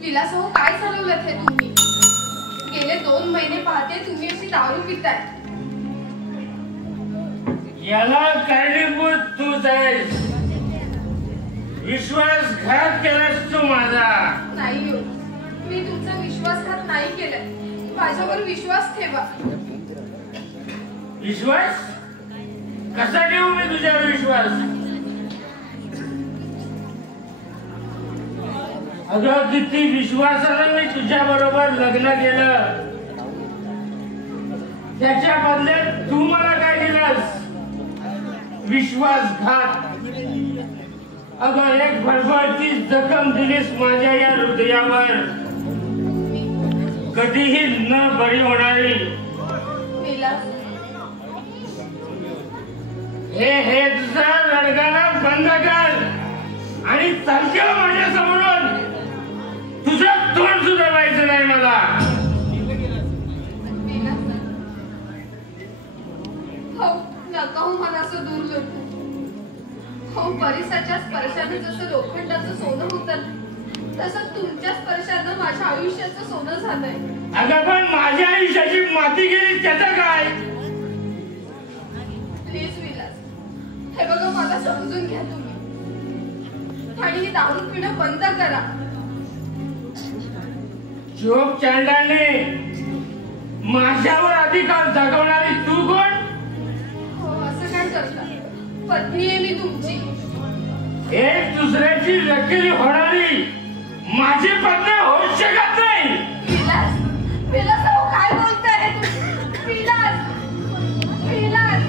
विलास हो, काय चालवलं हे तुम्ही? गेले 2 महिने पाहते तुम्ही अशी दारू पिताय. याला कारणीभूत तूच आहेस. विश्वासघात केलास तू माझा. नाही हो, मी तुमचा विश्वासघात नाही केलाय. माझ्यावर विश्वास ठेवा. विश्वास कसा ठेवू मी तुझ्यावर विश्वास? अगं किती विश्वासानं मी तुझ्या बरोबर लग्न केलं, त्याच्या बदल्यात तू मला काय दिलंस? विश्वासघात. अगं एक भरभरती जखम दिलीस माझ्या या हृदयावर, कधीही न बरी होणारी. हे तुझं रडगाणं बंद कर आणि चालतं माझ्या समोरून. तुझं तोंड सुद्धा व्हायचं नाही मला. हो नका हो मला असं दूर लोटू. हो परिसाच्या स्पर्शाने जसं लोखंडाचं सोनं होतं तसं तुमच्या स्पर्शानं माझ्या आयुष्याचं सोनं झालंय. अगं पण माझ्या आयुष्याची माती गेली त्याचं काय? प्लीज विलास, हे बघा मला समजून घ्या तुम्ही आणि ही दारू पिणं बंद करा. जोग चांडाने माझ्यावर अधिकार जगवणारी तू कोण? हो असं काय करता? पत्नी आहे मी तुमची. एक दुसऱ्याची रक्कली होणारी माझी पत्नी होऊ शकत नाही. विलास, विलास काय बोलताय तुम्ही? विलास, विलास.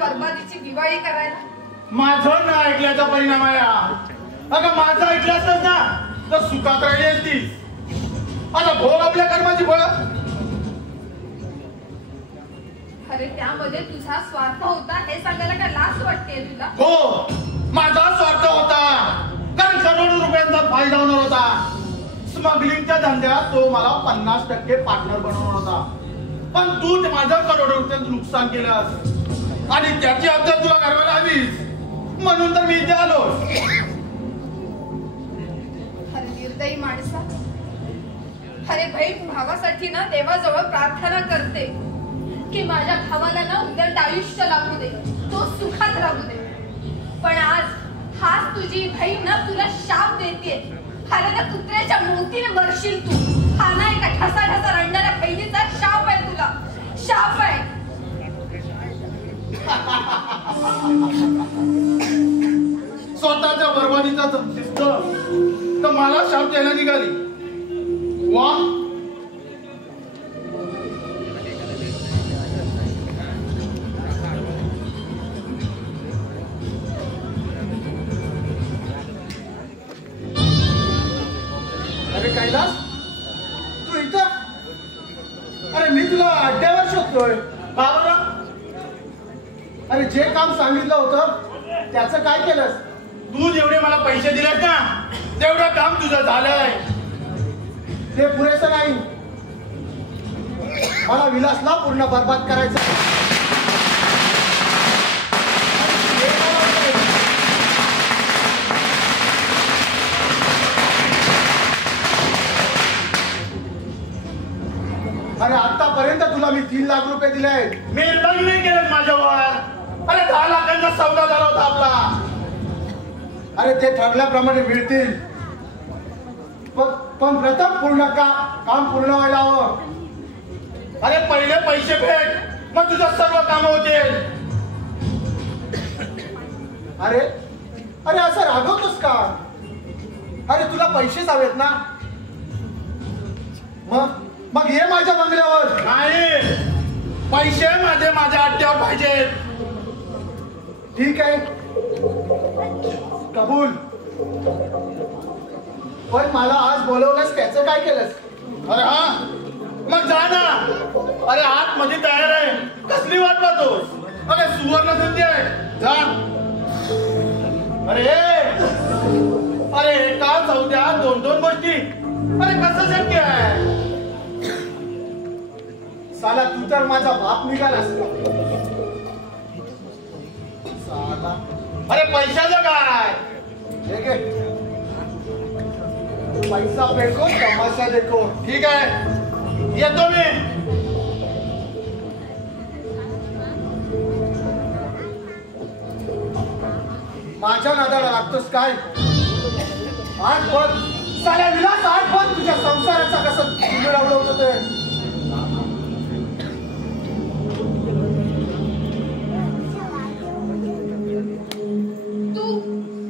बर्बादीची दिवाळी करायला माझं न ऐकल्याचा परिणाम आहे. अगं माझं ऐकलं असतं ना तर सुखात राहिली असती. आता भोग आपल्या कर्माची फळ. अरे त्यामध्ये तुझा स्वार्थ होता हे सांगायला काय लाज वाटते तुला? हो माझा स्वार्थ होता, कारण करोडो रुपयांचा फायदा होणार होता. स्मगलिंगच्या धंद्यात तो मला 50% पार्टनर बनवणार होता, पण तू माझं करोडो रुपयांचं नुकसान केलंस आणि त्याची अद्दल तुला करायला हवीच, म्हणून तर मी इथे आलो. अरे निर्दयी माणसा, अरे बहीण भावासाठी ना देवाजवळ प्रार्थना करते की माझ्या भावाला ना उदंड आयुष्य लाभू दे, तो सुखात राहू दे. पण आज हाच तुझी बहीण ना तुला शाप देते. अरे ना कुत्र्याच्या मोतीने मरशील तू. हा नाही का ठसा ठसा रडणाऱ्या बहिणीचा शाप आहे तुला, शाप आहे. स्वतःच्या बर्बादीचा दिसत तर मला शाप द्यायला निघाली. वा, अरे कैलास, तू इथं? अरे मी तुला अड्ड्यावर शोधतोय. बाबा, अरे जे काम सांगितलं होतं त्याचं काय केलंस? तू जेवढे मला पैसे दिलेत ना तेवढं काम तुझं झालंय. ते पुरेसं नाही. मला विलासला पूर्ण बरबाद करायचं. अरे आतापर्यंत तुला मी 3 लाख रुपये दिले आहेत. मेहरबानी नाही केलं माझ्यावर. अरे 10 लाखांचा सौदा झाला होता आपला. अरे ते ठरल्याप्रमाणे मिळतील, पण प्रथम काम पूर्ण व्हायला हवं. अरे पहिले पैसे भेट, मग तुझं सर्व काम होतील. अरे अरे असं रागवतोस का? अरे तुला पैसेच हवेत ना? मग ये माझ्या बंगल्यावर. नाही, पैसे माझ्या अड्ड्यावर पाहिजेत. ठीक आहे, कबूल. पण मला आज बोलवलंस त्याचं काय केलंस? अरे हा, मग जा ना. अरे आत मध्ये तयार आहे, कसली वाट पाहतोस? अरे सुवर्ण संधी आहे, जा. अरे एका चौथ्या 2-2 गोष्टी. अरे कसं शक्य आहे? साला तू तर माझा बाप निघालास. साला, अरे पैशाचं काय? ठीक आहे, पैसा फेको तमाशा देखो. ठीक आहे, येतो मी. माझ्या नादाला लागतोस काय? आठ बघ साल्या विलास, आठ बघ तुझ्या संसाराचा कसं धुंदळ उडवतो ते.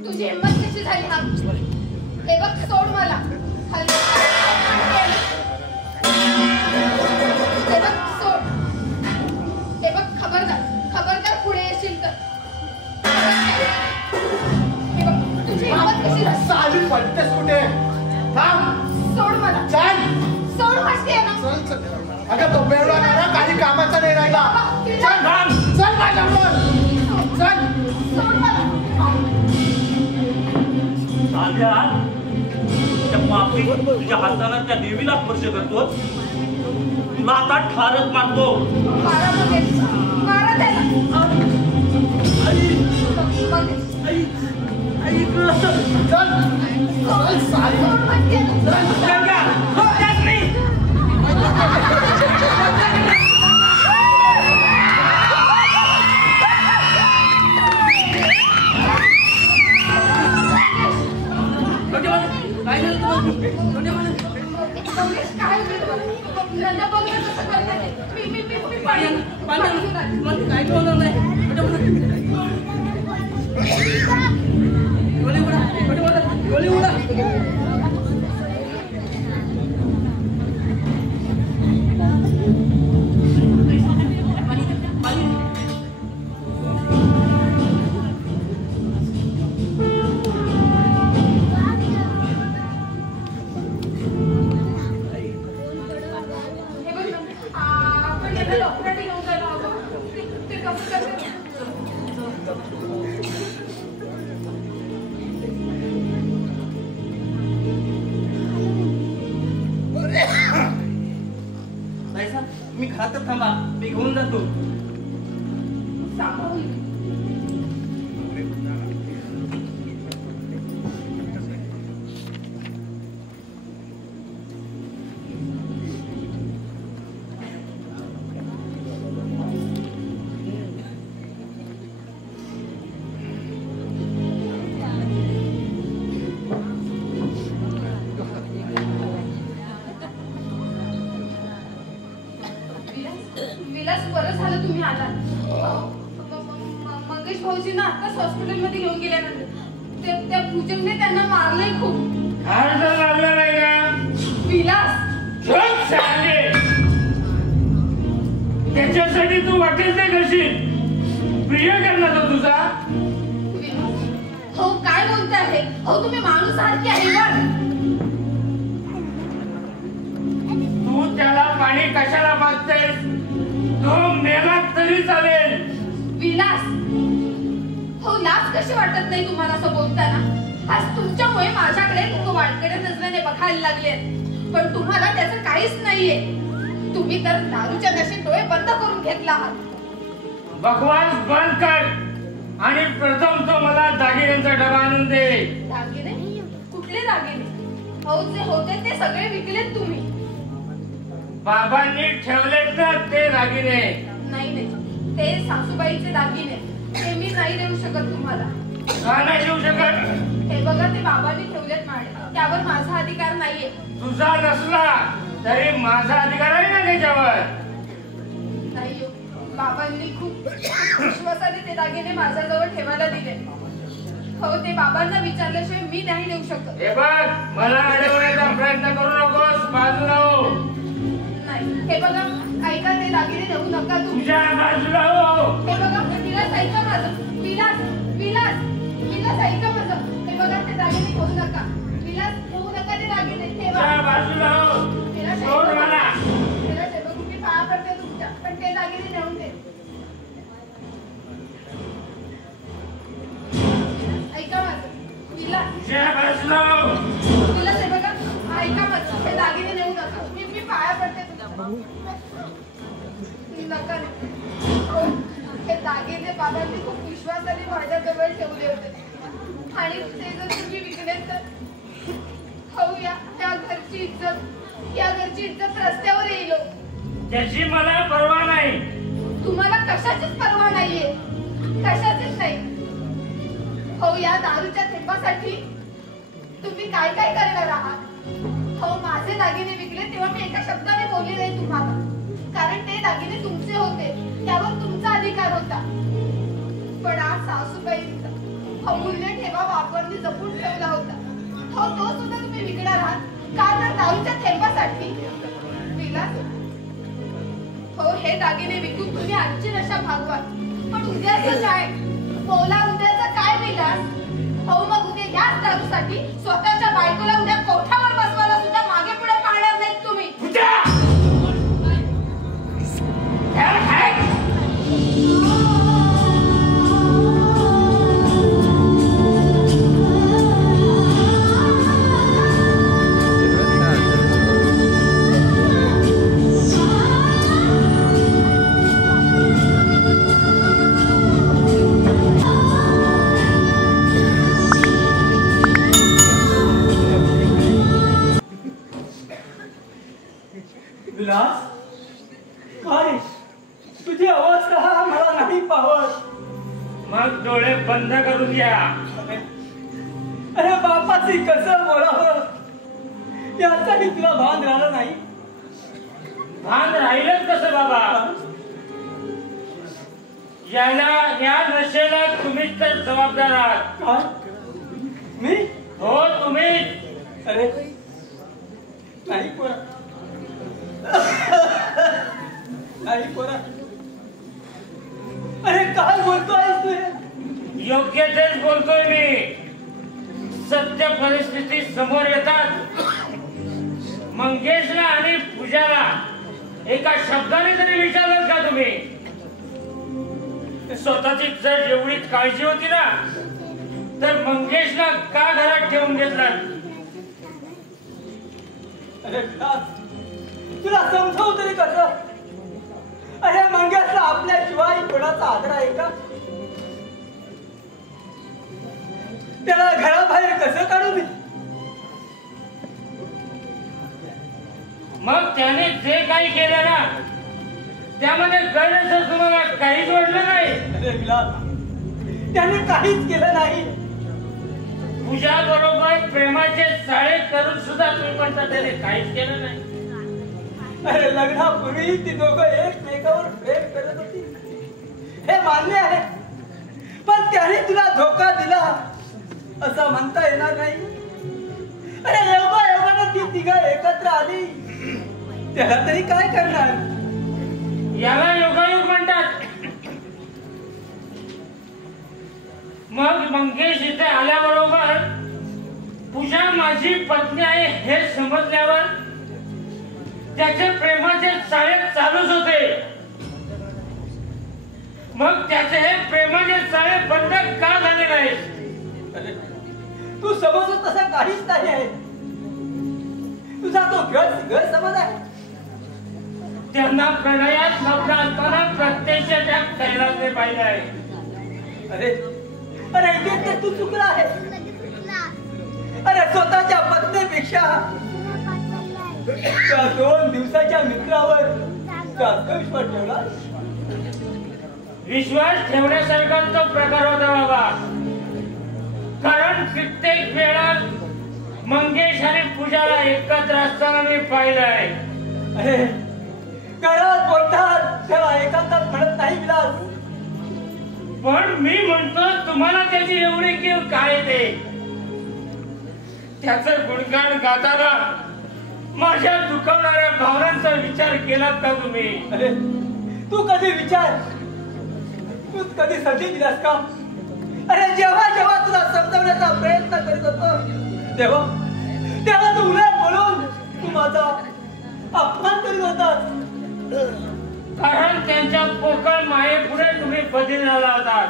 तुझी हिंमत कशी झाली? हा हे बघ, सोड मला. हे बघ, सोड. हे बघ, खबरदार पुढे येशील तर. हे बघ, तुझी हिंमत कशी झाली? साली पडतेस कुठे? थांब, सोड मला. चल. सोड म्हणते ना. चल चल. अगं तो बेवडा ना काही कामाचा नाही राहिला. चल थांब, चल माझ्यावर. चल, सोड मला. साध्या त्या माफी तुझ्या हाताला त्या देवीला स्पर्श करतो. तुला आता ठारच मारतो. मारा महेश, मारा त्याला. आई महेश, आई आई चल चल साली. सोड म्हणते ना. गंगा हो त्याच नाही. महेश, काय होतं? नंदा बघलं कसं करते. मी पाणी काय बोलणार नाही. गोळी उडा. डॉक्टरांनी घेऊन जायला हवं. ते कसं करते? मी घरातच थांबा, मी घेऊन जातो. सांभाळून. विलास, बरं झालं तुम्ही आलात. मंगेश भाऊजींना आताच हॉस्पिटलमध्ये घेऊन गेल्यानंतर त्या भुजंगने त्यांना मारलंय खूप. काय म्हणशील प्रियकरणाचा तुझा. हो काय बोलताय? हो तुम्ही माणूस आहात की हैवान? तू त्याला पाणी कशाला मागतेस? तो मेला तरी चालेल. विलास, हो लाज कशी वाटत नाही तुम्हाला असं बोलताना? आज तुमच्यामुळे माझ्याकडे लोक वाटकडे नजरेने बघायला लागले, पण तुम्हाला त्याचं काहीच नाहीये. तुम्ही तर दारूच्या नशेत डोळे बंद करून घेतला आहात. बकवास बंद कर आणि प्रथम तो मला दागिन्यांचा डबा आणून दे. दागिने? कुठले दागिने? हो जे होते ते सगळे विकलेत तुम्ही. बाबांनी ठेवलेत ना ते दागिने. नाही ते सासूबाईचे दागिने, ते मी नाही देऊ शकत तुम्हाला. का नाही देऊ शकत? हे बघा ते बाबांनी ठेवलेत माडे, त्यावर माझा अधिकार नाहीये. तुझा नसला तरी माझा अधिकार आहे ना त्याच्यावर. नाही हो, बाबांनी खूप विश्वासाने ते दागिने माझ्याजवळ ठेवायला दिले. हो ते बाबांना विचारल्याशिवाय मी नाही देऊ शकत. हे बघ, मला अडवण्याचा प्रयत्न करू नकोस, बाजूला हो. नाही हे बघा, ऐका ते दागिने देऊ नका तुम्ही. तुझ्या बाजूला हो. हे बघा विलास ऐका माझं. विलास विलास विलास ऐका माझं. हे बघा ते दागिने घेऊ नका. विलास घेऊ नका ते दागिने. तुझ्या बाजूला हो. विलास सोड मला. विलास हे बघ मी पाया पडते तुमच्या, पण ते दागिने नेऊन दे. ऐका माझं. विलास तुझ्या बाजूला हो. विलास हे बघा ऐका माझं. हे दागिने नेऊ नका. मी पाया पडते तुमच्या. नका हो, हे दागिने बाबांनी खूप विश्वासाने माझ्याजवळ ठेवले होते आणि ते जर तुम्ही विकले तर हो या घरची इज्जत रस्त्यावर येईल. त्याची मला पर्वा नाही. तुम्हाला कशाचीच पर्वा नाहीये, कशाचीच नाही. हो या दारूच्या थेंबासाठी तुम्ही काय काय करणार आहात? हो माझे दागिने विकले तेव्हा मी एका शब्दाने बोलले नाही तुम्हाला, कारण ते दागिने तुमचे होते, त्यावर तुमचा अधिकार होता. पण आज सासूबाईंचा अमूल्य ठेवा बाबांनी जपून ठेवला होता. हो तो सुद्धा तुम्ही विकणार आहात का तर दारूच्या थेंबासाठी? विलास हो हे दागिने विकून तुम्ही आजची नशा भागवा, पण उद्याचं काय? बोला उद्याचं काय विलास? हो मग उद्या याच दारूसाठी स्वतःच्या बायकोला उद्या कोठावर बसवायला सुद्धा मागे पुढे पाहणार नाहीत तुम्ही. विलास, काय तुझी अवस्था मला नाही पाहत. मग डोळे बंद करून घ्या. अरे बापाची कसं बोलावं याचाही तुला भान राहिलं नाही. भान राहिलंच कसं बाबा? या नशेला तुम्हीच तर जबाबदार आहात. काय मी? हो तुम्ही. अरे नाही पोरा, नाही पोरा. अरे काय बोलतोयस तू? योग्य तेच बोलतोय मी. सत्य परिस्थिती समोर येतात. मंगेशला आणि पूजाला एका शब्दाने तरी विचारलं का तुम्ही? स्वतःची जर एवढीच काळजी होती ना तर मंगेशला का घरात ठेवून घेतलं? अरे तुला समजावं तरी कसं? अरे मंगेशला आपल्याशिवाय कोणाचा आदर आहे का? त्याला घराबाहेर कसं काढू मी? मग त्याने जे काही केलं ना त्यामध्ये गैरसोय तुम्हाला काहीच वाटलं नाही? अरे विलास, त्याने काहीच केलं नाही. पूजा बरोबर प्रेमाचे साळे करून सुद्धा तुम्ही म्हणता त्याने काहीच केलं नाही. अरे लग्नापूर्वी ती दोघं एकमेकावर प्रेम करत होती हे मान्य आहे, पण त्याने तुला धोका दिला असं म्हणता येणार नाही. अरे योगायोगाने ती तिघं एकत्र आली, त्याला तरी काय करणार? याला योगायोग म्हणतात. मग मंगेश इथे आल्याबरोबर पूजा माझी पत्नी आहे हे समजल्यावर त्याचे प्रेमाचे चाळे चालूच होते. मग त्याचे हे प्रेमाचे चाळे बंद का झाले नाही? तू समजत तसा काहीच नाही आहे. तुझा तो गैरसमज आहे. त्यांना प्रणयात मग्न असताना प्रत्यक्ष त्या कैलासने पाहिलं आहे. अरे इथे तू चुकला आहे. अरे स्वतःच्या पत्नीपेक्षा त्या 2 दिवसाच्या मित्रावर जास्त विश्वास ठेवला. विश्वास ठेवण्यासारखा तो प्रकार होता बाबा. कारण कित्येक वेळा मंगेश आणि पूजाला एकत्र असताना मी पाहिलंय. अरे घरात बोलतात त्याला एकांतात म्हणत नाही विलास. पण मी म्हणतो तुम्हाला त्याची एवढी कीव काय ते? त्याचं गुणगान गाताना माझ्या दुखावणाऱ्या भावनांचा विचार केलात का तुम्ही? अरे तू कधी विचार, तू कधी संधी दिलास का? अरे जेव्हा जेव्हा तुला समजवण्याचा प्रयत्न करीत होतो तेव्हा तू उलट बोलून तू माझा अपमान करीत होतास. कारण त्यांच्या पोकळ मायेपुढे तुम्ही बधीर झाला होतात.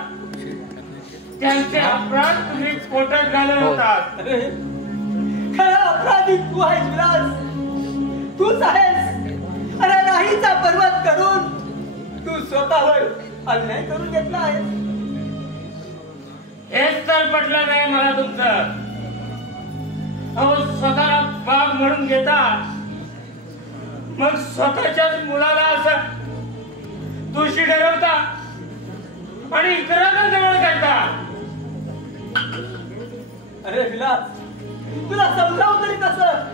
त्यांचे अपराध तुम्ही पोटात घालत होतात. अरे खरा अपराधी तू आहेस विलास, तूच आहेस. अरे राहीचा पर्वत करून तू स्वतःवर अन्याय करून घेतला आहे. हेच तर पटलं नाही मला तुमचं. अहो स्वतःला बाप म्हणून घेता, मग स्वतःच्याच मुलाला असं दोषी ठरवता आणि इतरांना जवळ करता. अरे विलास तुला समजावं तरी कसं?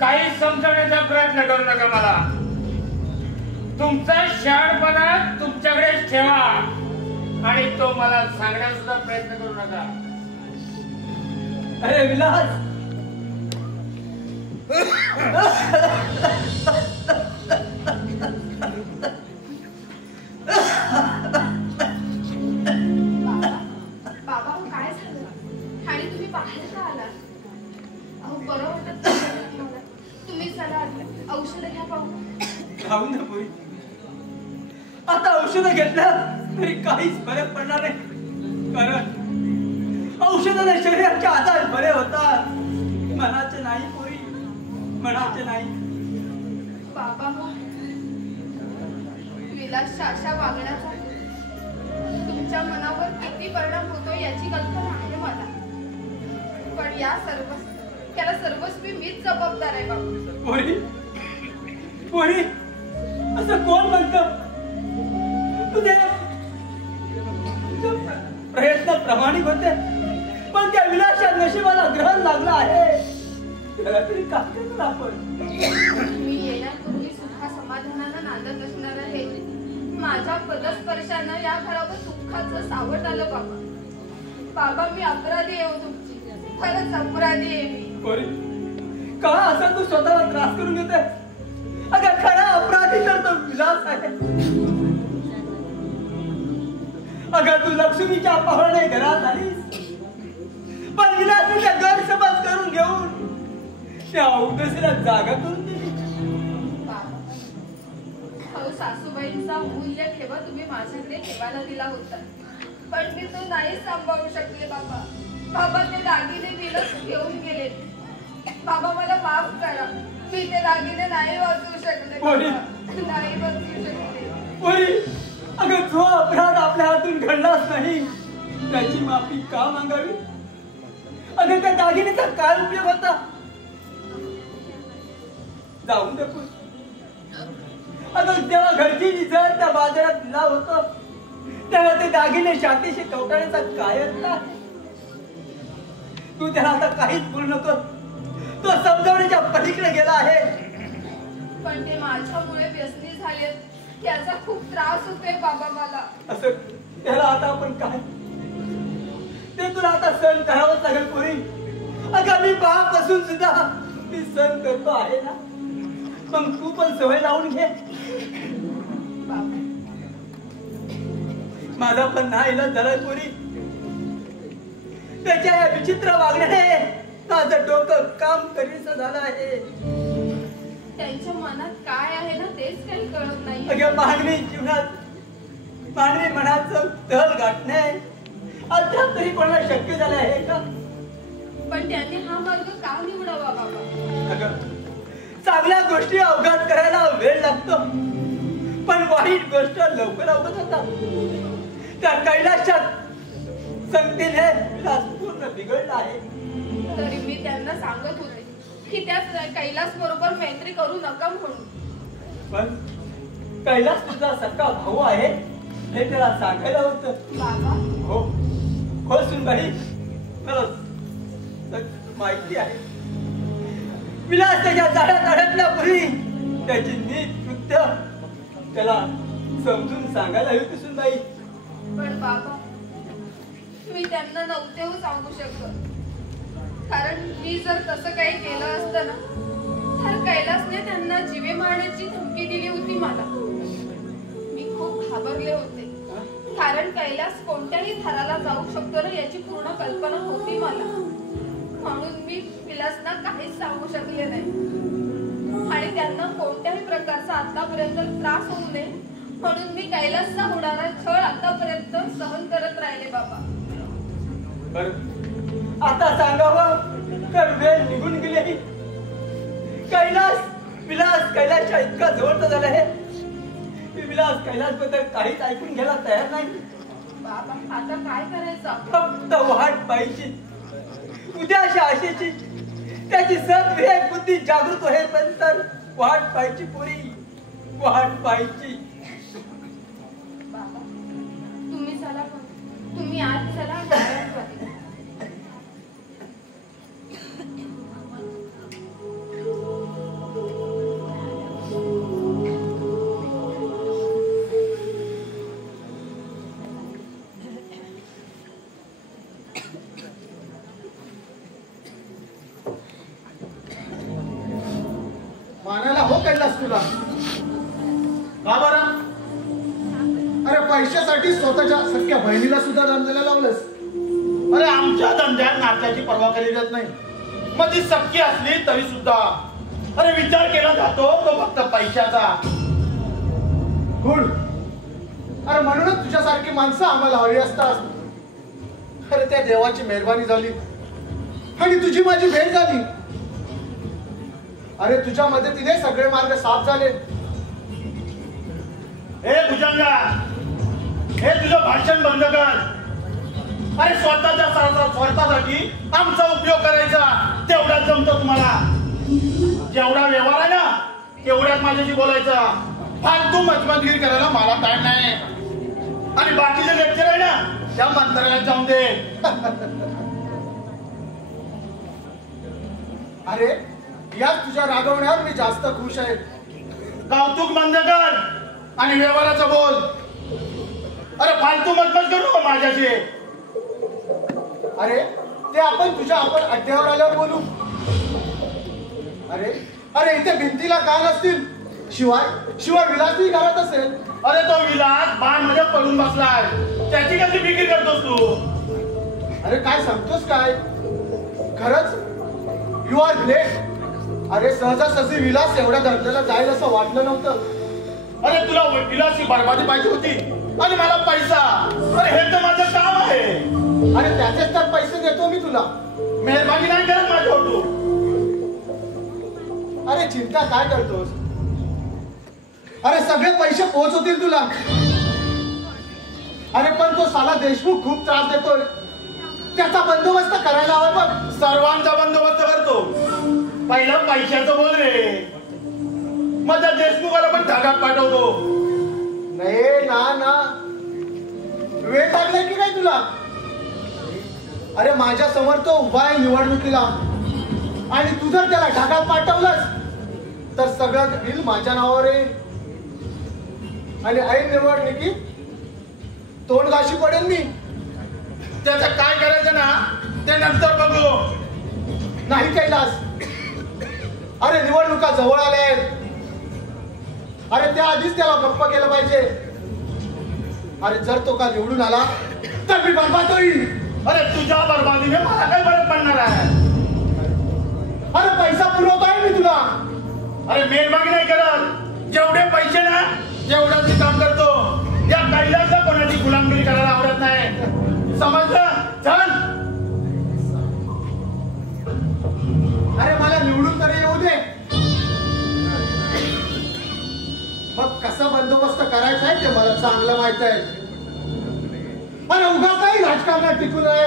काही समजवण्याचा प्रयत्न करू नका मला. तुमचा शहाणपणा तुमच्याकडेच ठेवा आणि तो मला सांगण्याचा सुद्धा प्रयत्न करू नका. अरे विलास बाबा काय झालं आणि तुम्ही बाहेर का आलात? अहो बरं वाटत नाही मला. तुम्ही चला औषध घ्या पाहू. खाऊ ना पोरी. आता औषध घेतलं तरी काहीच फरक पडणार नाही. कारण औषधाने शरीराचे आजार बरे होतात, मनाचे नाही पोरी, मनाचे नाही. बाबा विलासच्या अशा वागण्याचा तुमच्या मनावर किती परिणाम होतो याची कल्पना आहे मला. पण त्याला सर्वस्वी मीच जबाबदार आहे बाबा. पोरी पोरी असं कोण म्हणतं? तुझे प्रयत्न प्रामाणिक होते, पण त्या विलासच्या नशिबाला ग्रहण लागलं आहे. त्याला तरी काय करणार आपण? मी येण्यापूर्वी सुखा समाधानानं नांदत असणार आहे. माझ्या पदस्पर्शानं या घरावर दुःखाचं सावट आलं बाबा. बाबा मी अपराधी आहे तुमची, खरंच अपराधी आहे मी. पोरी का असं तू स्वतःला त्रास करून घेते? अगं खरा अपराधी तर तो विलास आहे. अगं तू लक्ष्मीच्या पाहुणे घरात आलीस, पण विलासाचा गैरसमज करून घेऊन त्या औदसीला जागा करून दिली. हो सासूबाईंचा मूल्य ठेवा तुम्ही माझ्याकडे ठेवायला दिला होता, पण मी तो नाही सांभाळू शकले बाबा. बाबा ते दागिने विलास घेऊन गेले. बाबा मला माफ करा, मी ते दागिने नाही वाचवू शकले बाबा. नाही वाचवू शकले. पोरी अगं जो अपराध आपल्या हातून घडलाच नाही त्याची माफी का मागावी? अगं त्या दागिनेचा काय उपयोग होता? जाऊन दे पोरी. अगं तेव्हा घरची जर त्या बाजारात दिला होता तेव्हा ते दागिने शातीशी कवटाळ्याचा काय असता? तू त्याला आता काहीच बोलू नको. तो समजावण्याच्या पलीकडे गेला आहे. पण ते माझ्यामुळे व्यसनी झाले, त्याचा खूप त्रास होतोय बाबा मला. असं त्याला आता आपण काय, ते तुला आता सहन करावंच लागेल पोरी. अगं मी बाप असून सुद्धा मी सहन करतो आहे ना, मग तू पण सवय लावून घे. माझा पण नाही इलाज झालाय पोरी. त्याच्या या विचित्र वागण्याने माझं डोकं काम करीस झालं आहे. त्यांच्या मनात काय आहे ना तेच काही कळत नाही. अगं मानवी जीवनात मानवी मनाचं तल गाठणे अद्याप तरी कोणाला शक्य झालं आहे का? पण त्यांनी हा मार्ग का निवडावा बाबा? अगं चांगल्या गोष्टी अवघात करायला वेळ लागतो, पण वाईट गोष्ट लवकर अवगत होतात. त्या कैलाशात संगतीने विलास पूर्ण बिघडला आहे. तरी मी त्यांना सांगत होते की त्या कैलास बरोबर मैत्री करू नका म्हणून. पण कैलास तुझा सक्का भाऊ आहे हे त्याला सांगायला होतं. बाबा हो हो सुनबाई, मला माहिती आहे. विलास त्याच्या जाळ्यात अडकल्यापूर्वी त्याची नीट कृत्य त्याला समजून सांगायला हवी होती सुनबाई. पण बाबा मी त्यांना नव्हते हो सांगू शकत. कारण मी जर तसं काही केलं असतं ना तर कैलासने त्यांना जीवे मारण्याची धमकी दिली होती मला. मी खूप घाबरले होते कारण कैलास कोणत्याही थराला जाऊ शकतो ना याची पूर्ण कल्पना होती मला. म्हणून मी विलासना काहीच सांगू शकले नाही आणि त्यांना कोणत्याही प्रकारचा आतापर्यंत त्रास होऊ नये म्हणून मी कैलासचा होणारा छळ आतापर्यंत सहन करत राहिले बाबा. आता सांगावं तर वेळ निघून गेली. कैलास विलास कैलासच्या इतका जवळचा झाला आहे. विलास कैलास बद्दल काहीच ऐकून घ्यायला तयार नाही. बाबा आता काय करायचं? फक्त वाट पाहिजे उद्याच्या आशेची. त्याची सद्विवेक बुद्धी जागृत होईपर्यंत वाट पाहिजे पुरी, वाट पाहिजे. बाबा तुम्ही चला पण तुम्ही आज चला गाड्यात बसा. मानायला हो कैलास तुला का बरं? अरे पैशासाठी स्वतःच्या सख्या बहिणीला सुद्धा धंद्याला लावलंस. अरे आमच्या धंद्यात नात्याची पर्वा केली जात नाही. मग ती सख्खी असली तरी सुद्धा अरे विचार केला जातो तो फक्त पैशाचा. गुड. अरे म्हणूनच तुझ्यासारखी माणसं आम्हाला हवी असतात. अरे त्या देवाची मेहरबानी झाली आणि तुझी माझी भेट झाली. अरे तुझ्या मदतीने सगळे मार्ग साफ झाले. हे भुजंगा, हे तुझं भाषण बंद कर. अरे स्वतःच्या स्वार्थासाठी आमचा उपयोग करायचा तेवढाच जमतो तुम्हाला. जेवढा व्यवहार आहे ना तेवढ्यात माझ्याशी बोलायचा. फालतू मजमतगिरी करायला मला टाइम नाही. आणि बाकीचे लेक्चर आहे ना त्या मंत्रालयात जाऊन दे. अरे याच तुझ्या रागवण्यावर मी जास्त खुश आहे. कौतुक बंद कर आणि व्यवहाराचं बोल. अरे फालतू मतमत करू नको माझ्याशी. अरे ते आपण अड्ड्यावर आल्यावर बोलू. अरे अरे इथे भिंतीला कान असतील. शिवाय विलासही घरात असेल. अरे तो विलास बाण मध्ये पडून बसलाय. त्याची कशी फिकीर करतोस तू? अरे काय सांगतोस काय? खरंच यू आर ग्रेट. अरे सहजासहजी विलास एवढ्या धरलेला जाईल असं वाटलं नव्हतं. अरे तुला विलासची बरबादी पाहिजे होती आणि मला पैसा. अरे हे तर माझं काम आहे. अरे त्याचेच तर पैसे देतो मी तुला. मेहरबानी नाही करत माझ्यावर तू. अरे चिंता काय करतोस? अरे सगळे पैसे पोहोचवतील तुला. अरे पण तो साला देशमुख खूप त्रास देतोय. त्याचा बंदोबस्त करायला हवा बघ. सर्वांचा बंदोबस्त करतो. पहिला पैशाचं बोल रे. मग त्या देशमुखाला पण ढगात पाठवतो. नाही ना वेळ लागलाय की नाही तुला? अरे माझ्या समोर तो उभा आहे निवडणुकीला आणि तू जर त्याला ढगात पाठवलंस तर सगळं बिल माझ्या नावावर येईल आणि ऐन निवडणुकीत तोंड घाशी पडेल मी. त्याचं काय करायचं ना ते नंतर बघू. नाही कैलास. अरे निवडणुका जवळ आल्या आहेत. अरे त्या आधीच त्याला गप्प केलं पाहिजे. अरे जर तो का निवडून आला तर मी बरबाद होईल. अरे तुझ्या बरबादीने मला काय फरक पडणार आहे? अरे पैसा पुरवतोय मी तुला. अरे मेहरबानी नाही करत. जेवढे पैसे ना जेवढं मी काम करतो. या कैलासला कोणाची गुलामगिरी करायला आवडत नाही. समजलं? चल. अरे मला निवडून तरी येऊ दे. मग कसा बंदोबस्त करायचा आहे ते मला चांगलं माहित आहे. अरे उगाच काही राजकारणात टिकू नये.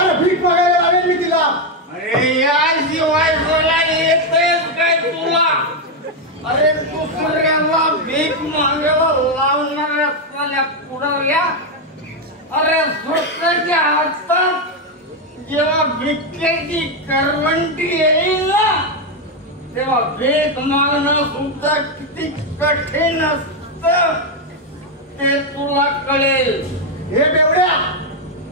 अरे भीक मागायला लावेल मी तिला. अरे याशिवाय बोलायला येतंयच काय तुला? अरे दुसऱ्याला भीक मागायला लावणाऱ्या असलेल्या पुढाऱ्या, अरे स्वतःच्या हातात जेव्हा भिकेची करवंटी येईल ना, तेव्हा भीक मागणं सुद्धा किती कठीण असतं ते तुला कळेल. हे बेवड्या,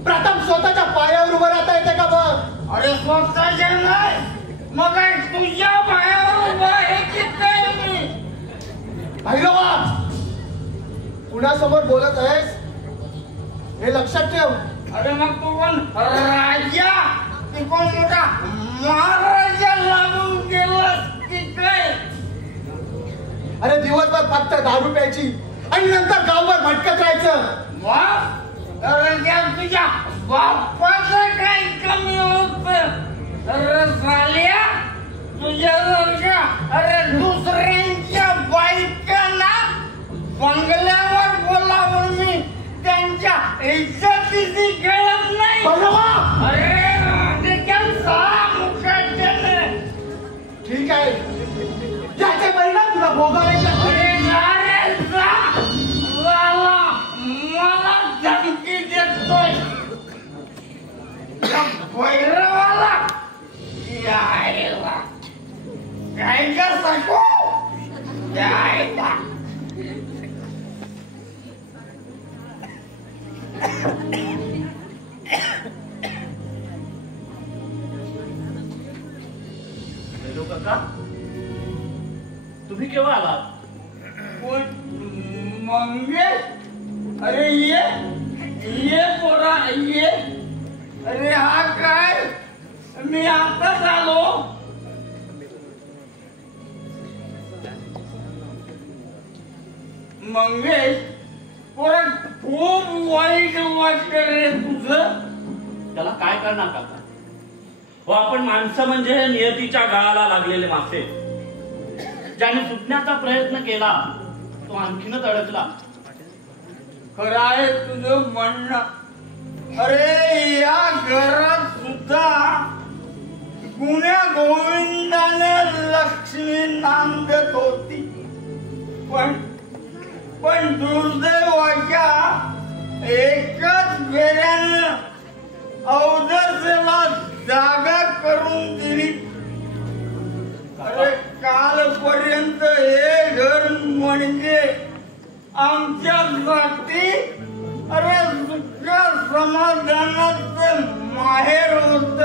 प्रथम स्वतःच्या पायावर उभं राहता येते का बघ. अरे स्वतःच्या नाही, मग काय तुझ्या पायावर उभा आहे की काय मी? भैरवा, कुणासमोर बोलत आहेस हे लक्षात ठेव. अरे मग तू कोण राजा की कोण मोठा महाराजा लागून गेलास की काय? अरे दिवसभर फक्त दारू प्यायची आणि नंतर गावभर भटकत राहायचं. वा, अरे त्या तुझ्या बापाचं काय कमी होत? अरे झाल्या तुझ्यासारख्या अरे दुसऱ्यांच्या बायकांना बंगल्यावर बोलावून मी त्यांच्या इज्जतीची कळत नाही. अरे ठीक आहे, ज्याचे परिणाम तुला भोगायचे. मला धमकी देतोय भैरवाला यायला काय का सको यायला. काका, तुम्ही केव्हा आलात? मंगेश, अरे ये पोरा ये. अरे हा काय, मी आताच आलो. मंगेश पोरा, खूप वाईट वाटत रे तुझं. त्याला काय करणार काका? हो, आपण माणसं म्हणजे नियतीच्या गाळाला लागलेले मासे. ज्याने सुटण्याचा प्रयत्न केला तो आणखीनच अडकला. खरं आहे तुझं म्हणणं. अरे या घरात सुद्धा गुन्ह्या गोविंदाने लक्ष्मी नांदत होती. पण दुर्दैवाच्या एकाच फेऱ्यानं अवदसेला जागा करून दिली. अरे कालपर्यंत हे घर म्हणजे आमच्यासाठी अरे सुख समाधानाचं माहेर होत.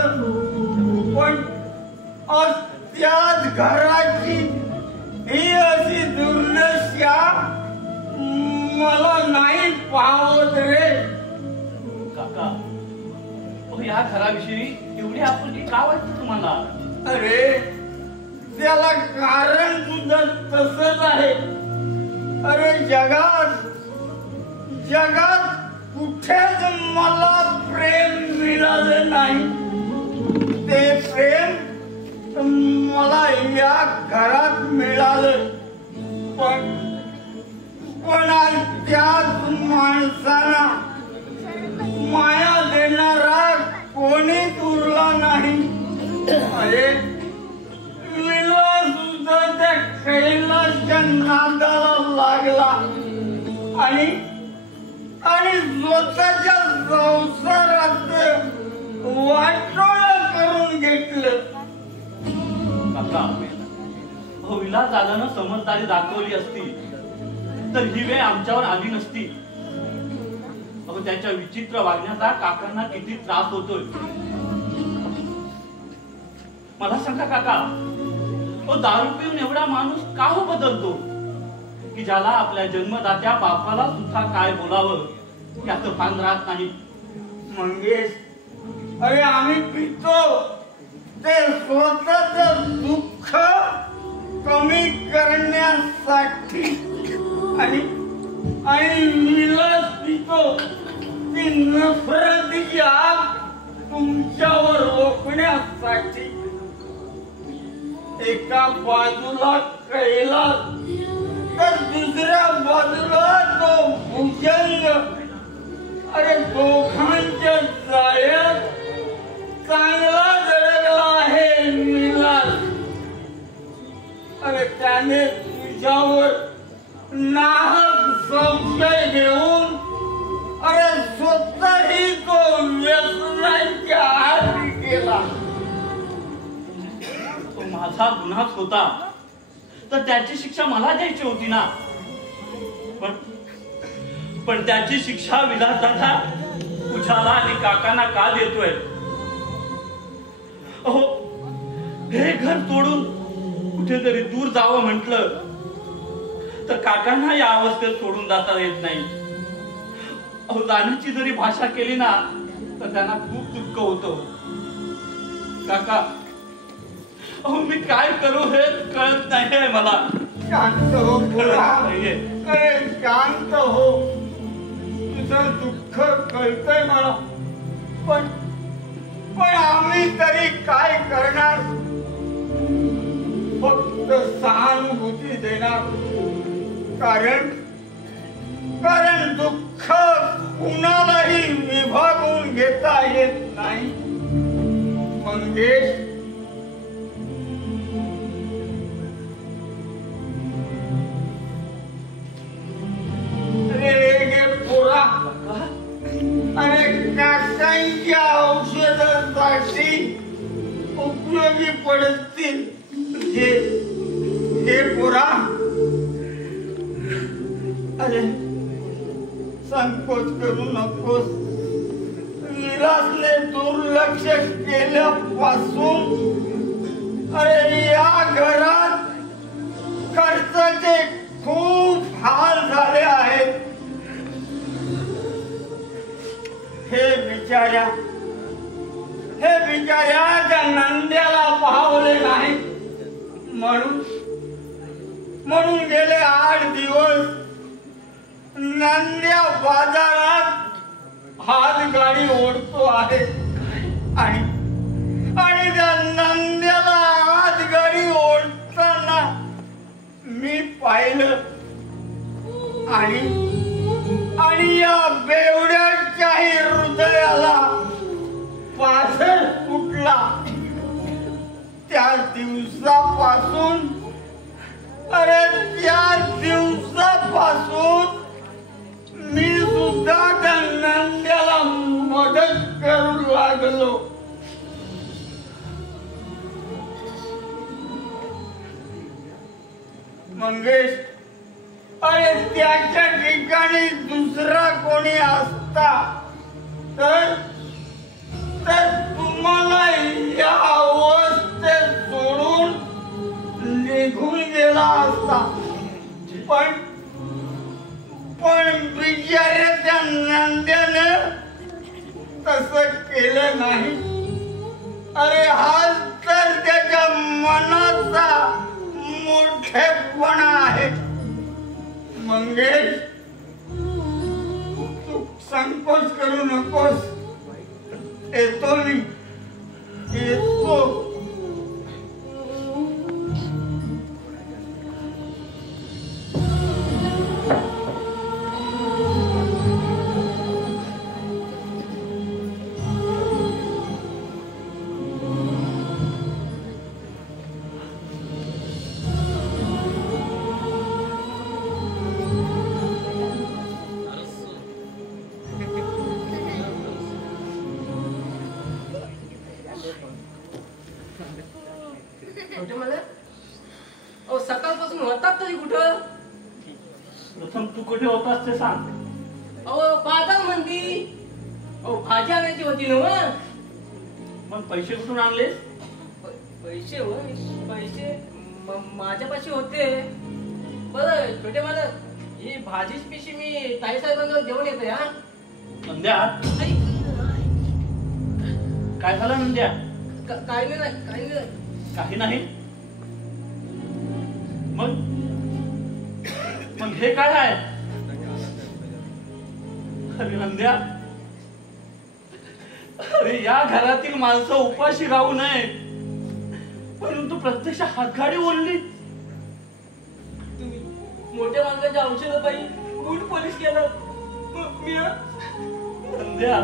पण त्याच घराची ही अशी दुर्दशा मला नाही पाहत रे. काका, हो, या घराविषयी एवढी आपुलकी का वाटते तुम्हाला? अरे त्याला कारण सुद्धा तसंच आहे. अरे जगात कुठेच मला प्रेम मिळालं नाही. ते प्रेम मला या घरात मिळालं. पण त्याच माणसाला माया देणारा कोणीच उरला नाही. अरे विला सुद्धा त्या कैलासच्या नादाला लागला आणि स्वतःच्या संसारात वाटोळं करून घेतलं. काका, हो, विलास दादानं समजदारी दाखवली असती तर ही वेळ आमच्यावर आली नसती. अहो, त्याच्या विचित्र वागण्याचा काकांना किती त्रास होतोय मला सांगा काका. हो, दारू पिऊन एवढा माणूस का हो बदलतो की ज्याला आपल्या जन्मदात्या बापाला सुद्धा काय बोलावं याचं भान राहत नाही. मंगेश, अरे आम्ही पितो ते स्वतःच दुःख कमी करण्यासाठी आणि विलास पितो ती नफरतीची आग तुमच्यावर रोखण्यासाठी. एका बाजूला कैलास तर दुसऱ्या बाजूला तो भुजंग. अरे दोघांच्या जाळ्यात चांगला जळगला आहे विलास. अरे त्याने तुझ्यावर नाहक संशय घेऊन अरे स्वतःही तो व्यसनाच्या आहारी गेला. तो माझा गुन्हाच होता तर त्याची शिक्षा मला द्यायची होती ना. पण त्याची शिक्षा विलास दादा तुझ्याला आणि काकांना का देतोय? अहो, हे घर तोडून कुठेतरी दूर जावं म्हटलं तर काकांना या अवस्थेत सोडून जाता येत नाही. अहो, जाण्याची जरी भाषा केली ना तर त्यांना खूप दुःख होतं. काका, अहो मी काय करू हे कळत नाहीये मला. शांत हो शांत हो. तुझं दुःख कळतंय मला. पण आम्ही तरी काय करणार? फक्त सहानुभूती देणार. कारण दुःख कुणालाही विभागून घेता येत नाही. मंगेश, अरे काकांच्या औषधासाठी उपयोगी पडतील हे पुरा. अरे संकोच करू नकोस. विलासने दुर्लक्ष केल्यापासून अरे या घरात खर्चाचे खूप हाल झाले आहेत. हे बिचाऱ्या त्या नंद्याला पाहवले नाही म्हणून गेले 8 दिवस नंद्या बाजारात हातगाडी ओढतो आहे. आणि त्या नंद्याला हातगाडी ओढताना मी पाहिलं. आणि या बेवड्याच्याही हृदयाला पाझर फुटला. त्या दिवसापासून मी सुद्धा त्या नंद्याला मदत करू लागलो. मंगेश, अरे त्याच्या ठिकाणी दुसरा कोणी असता तर तुम्हाला या अवस्थेत सोडून निघून गेला असता. पण बिचाऱ्या त्या नंद्याने तसं केलं नाही. अरे हा तर त्याच्या मनाचा मोठेपणा आहे. मंगेश, तू संकोच करू नकोस. येतो मी. सकाळपासून होतात तरी कुठं? प्रथम तू कुठे होतास ते सांग. अहो बाजार मंदी. अहो भाजी आणायची होती ना. पण पैसे कुठून आणलेस? पैसे माझ्यापाशी होते. बरं छोटे मालक, ही भाजीच पिशी मी ताईसाहेबांना देऊन येते. हा संध्या काय झालं नंद्या? काही नाही. काही नाही. मग हे काय आहे? अरे नंद्या, अरे या घरातील माणसं उपाशी राहू नये, परंतु प्रत्यक्ष हातगाडी ओढली. तुम्ही मोठ्या माणसाच्या औषधापायी गुड पोलीस केलं. मी नंद्या,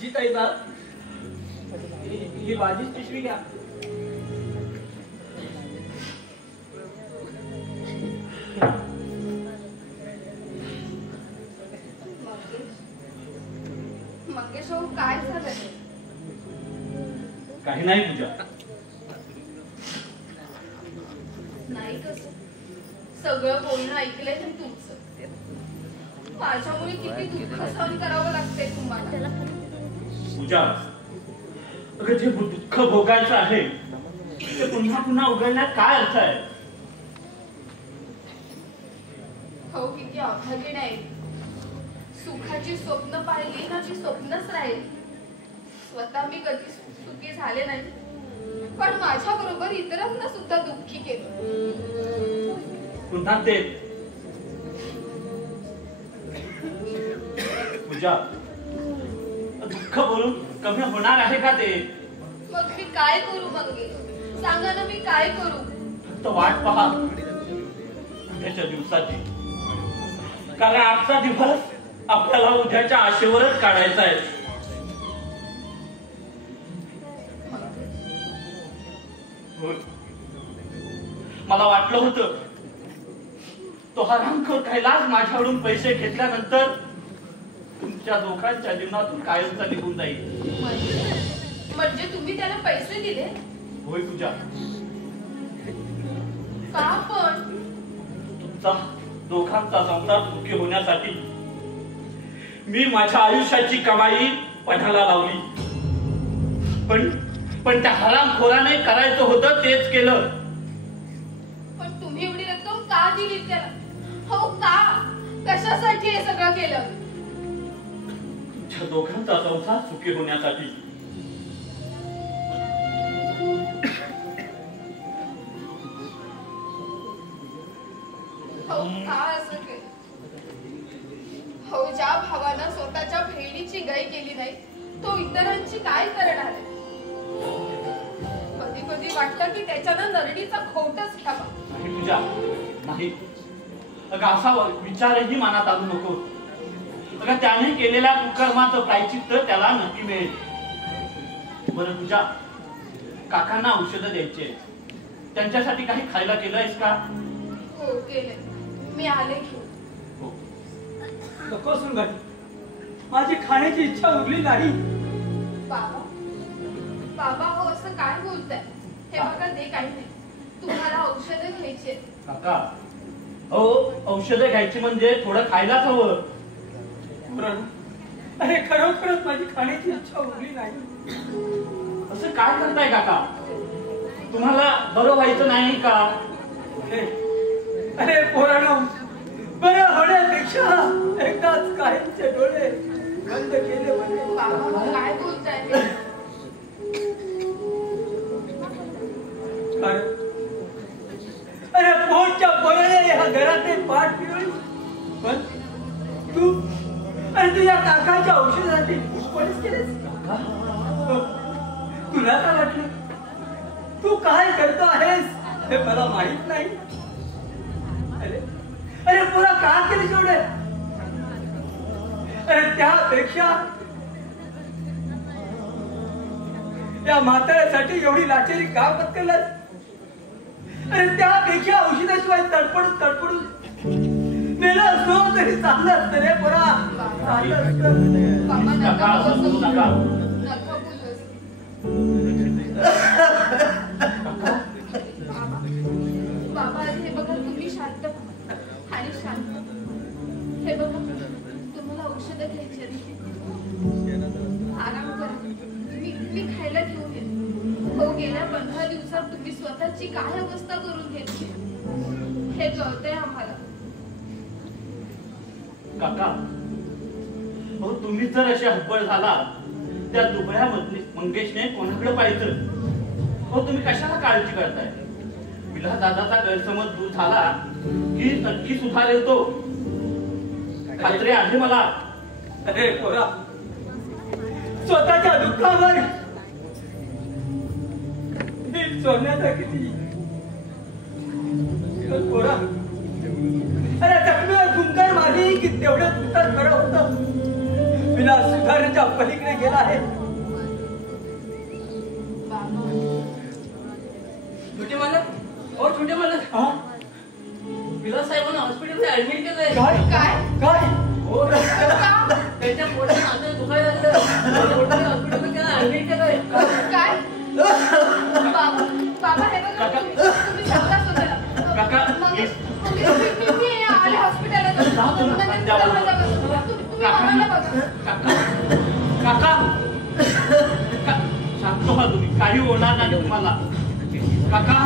जी ताई बा, ही भाजीच पिशवी घ्या. मंगेश भाऊ, काय झालं? काही नाही पूजा. नाही कसं, सगळं बोलणं ऐकलंय तर तुमचं. माझ्यामुळे किती दुःख सहन करावं लागतंय तुम्हाला. पूजा, अगं जे दुःख भोगायचं आहे ते पुन्हा पुन्हा उघडण्यात काय अर्थ आहे? हो, किती अभागी नाही. सुखाची स्वप्न पाहिली ना, जी स्वप्नच राहील. स्वतः मी कधी सुखी झाले नाही, पण माझ्या बरोबर इतरांना सुद्धा दुःखी केलं. पुन्हा ते पूजा, दुःख बोलून कमी होणार आहे का ते? मग मी काय करू मंगे? सांगा ना, मी काय करू? फक्त वाट पहा उद्याच्या दिवसाची, कारण आजचा दिवस आपल्याला उद्याच्या आशेवरच काढायचा आहे. मला वाटलं होतं तो हरामखोर कैलास माझ्याकडून पैसे घेतल्यानंतर तुमच्या दोघांच्या जीवनातून कायमचा निघून जाईल. म्हणजे तुम्ही त्याला पैसे दिले? होय पूजा. का पण? तुमचा दोघांचा संसार सुखी होण्यासाठी मी माझ्या आयुष्याची कमाई पणाला लावली, पण त्या हरामखोराने करायचं होतं तेच केलं. पण तुम्ही एवढी रक्कम का दिली त्याला? हो, का? कशासाठी हे सगळं केलं? तुमच्या दोघांचा संसार सुखी होण्यासाठी. हो, का असं केलं? हो, ज्या भावानं स्वतःच्या बहिणीची गाय केली नाही, तो इतरांची काय करणार आहे? कधी कधी वाटतं की त्याच्यानं नरडीचा खोटच घ्यावा. नाही पूजा, नाही. अगं असा विचारही मनात आणू नको. अगं त्याने केलेल्या कुकर्माचं प्रायचित्त त्याला नक्की मिळेल. बरं पूजा, काकांना औषधं द्यायचे, त्यांच्यासाठी काही खायला केलंयस का? हो, केलंय. मी आले घेऊन. हो. नको सुनबाई, माझी खाण्याची इच्छा उरली नाही. बाबा, बाबा, हो असं काय बोलताय? हे बघा, ते काही नाही. तुम्हाला औषधं घ्यायची. काका, हो, औषधं घ्यायची म्हणजे थोडं खायलाच हवं. अरे खरोखरच माझी खाण्याची इच्छा उरली नाही. असं काय करताय काका? तुम्हाला बरं व्हायचं नाही का? अरे पोरांनो, बरं होण्यापेक्षा एकदाच काहींचे डोळे बंद केले म्हणजे. बाबा, काय बोलताय? अरे पोटच्या पोराने ह्या घरात पाठ फिरवली, पण तू अरे तुझ्या काकाच्या औषधासाठी उपवास केलेस. तुला काय वाटलं? तू काय करतो आहेस हे मला माहित नाही. अरे पुरा का केली सोडे? अरे त्यापेक्षा या म्हाताऱ्यासाठी एवढी लाचारी का पत्करलास? अरे त्यापेक्षा औषधाशिवाय तडपडून मेला असतो तरी चाललं असतं रे पोरा. चाललं असतं. बाबा, काका, असं बोलू नका. नका बोलूस. बाबा, हे बघा, तुम्ही शांत व्हा आणि शांत. हे बघा, तुम्हाला औषधं घ्यायची. आराम करा. मी अहो गेल्या 15 दिवसात तुम्ही स्वतःची काय अवस्था करून घेतली हे कळतंय आम्हाला. काका, अहो तुम्ही जर अशी हतबल झाला त्या दुबळ्या मंगेशने कोणाकडे पाहिजे? हो तुम्ही कशाला काळजी करताय? विलास दादाचा गैरसमज दूर झाला की नक्की सुधारेल तो, खात्री आहे मला. अरे पोरा, स्वतःच्या दुःखावर नीट सोडण्याचा किती पोरा. अरे जखमीवर फुंकर मारली की तेवढं तुटात बरं होतं. विलास सुधारण्याच्या पलीकडे गेला आहे. छोटे मालक, ओ छोटे मालक, विलास साहेबांना हॉस्पिटलमध्ये ऍडमिट केलंय. काय काय काय हो त्यांच्या पोटात नातं दुखायला लागलं. हॉस्पिटलमध्ये त्यांना ऍडमिट केलंय. काय बाबा हे बघा तुम्ही सांगा स्वतःला. काका, मी आले हॉस्पिटलला. तुम्ही मामाला बघा. काका सांगतो का तुम्ही, काही होणार नाही तुम्हाला. काका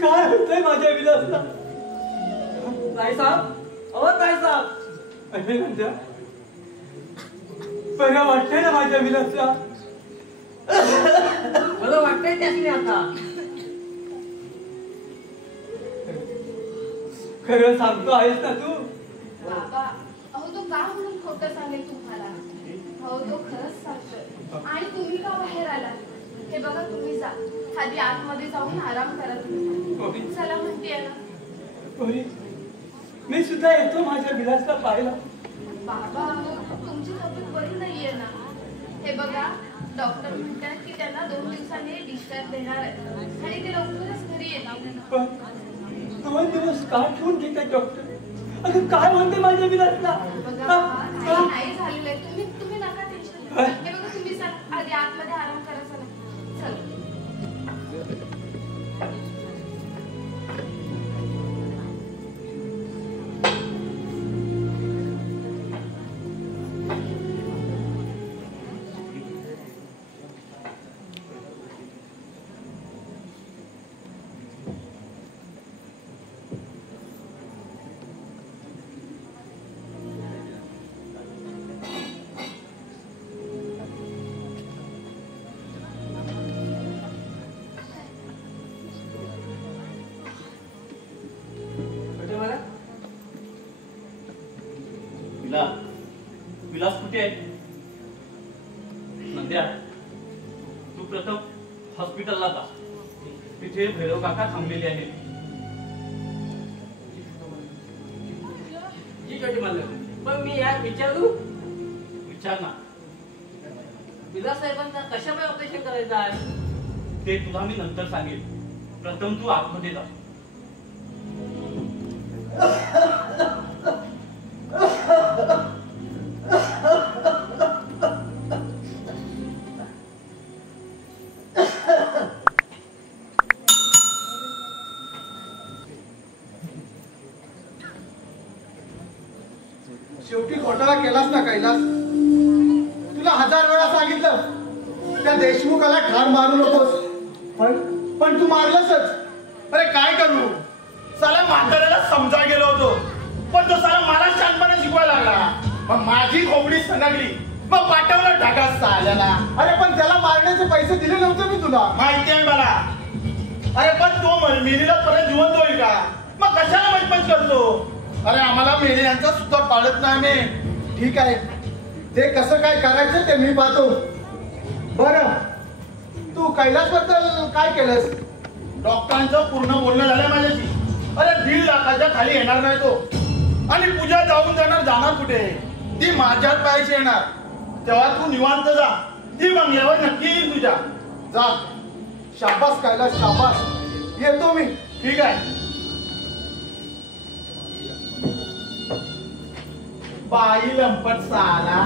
काय होतंय माझ्या विलासला? ताई साहेब, अहो ताई साहेब, अरे नंद्या, बरं वाटतंय ना माझ्या विलासला? मला वाटतंय त्यासनी आता. खरं सांगतो आहेस ना तू? बाबा अहो तो का म्हणून खोटं सांगेल तुम्हाला? अहो तो खरंच सांगतोय. आणि तुम्ही का बाहेर आला? हे बघा तुम्ही जा आधी आतमध्ये जाऊन आराम करा तुम्ही. चला म्हणतेय ना. पोरी, मी सुद्धा येतो माझ्या विलासला पाहायला. बाबा तुमची तब्येत बरी नाहीये ना. हे बघा डॉक्टर म्हणतात की त्यांना 2 दिवसांनी डिस्चार्ज देणार आहे आणि ते लवकरच घरी येतील. 2 दिवस का ठेवून घेतात डॉक्टर? अगं काय म्हणते माझ्या विलासला? बघा नाही झालेलं आहे. तुम्ही नका टेन्शन घेऊ. हे बघा तुम्ही चला आधी आतमध्ये आराम करा. चला चला. विलास कुठे आहे? नंद्या, तू प्रथम हॉस्पिटलला जा. तिथे भैरव काका थांबलेले आहेत. जी छोटे मालक, पण मी या विचारू? विचार ना. विलास साहेबांना कशामुळे ऑपरेशन करायचं आहे? ते तुला मी नंतर सांगेन. प्रथम तू आतमध्ये जा. शेवटी घोटाळा केलास ना कैलास. तुला 1000 वेळा सांगितलं त्या देशमुखाला ठार मारू नकोस, पण तू मारलंसच. अरे काय करू, साला म्हाताऱ्याला समजा गेलो होतो, पण तो साला मला शानपणा शिकवायला लागला. मग माझी खोबडी सनगली, मग पाठवलं ढगात साल्याला. अरे पण त्याला मारण्याचे पैसे दिले नव्हते मी तुला. माहिती आहे मला. अरे पण तो मेलीला परत जिवंत होईल का? मग कशाला मचमच करतो? अरे आम्हाला मेली यांचा सुद्धा पाळत नाही मी. ठीक आहे, ते कसं काय करायचं ते मी पाहतो. बरं, तू कैलास बद्दल काय केलंस? डॉक्टरांचं पूर्ण बोलणं झालं माझ्याशी. अरे 1.5 लाखाच्या खाली येणार नाही तो. आणि पूजा जाणार कुठे? ती माझ्याच पायाशी येणार. तेव्हा तू निवांत जा, ती बंगल्यावर नक्की येईल तुझ्या. जा. शाबास कैलास, शाबास. येतो मी. ठीक आहे. बाई लंपट साला.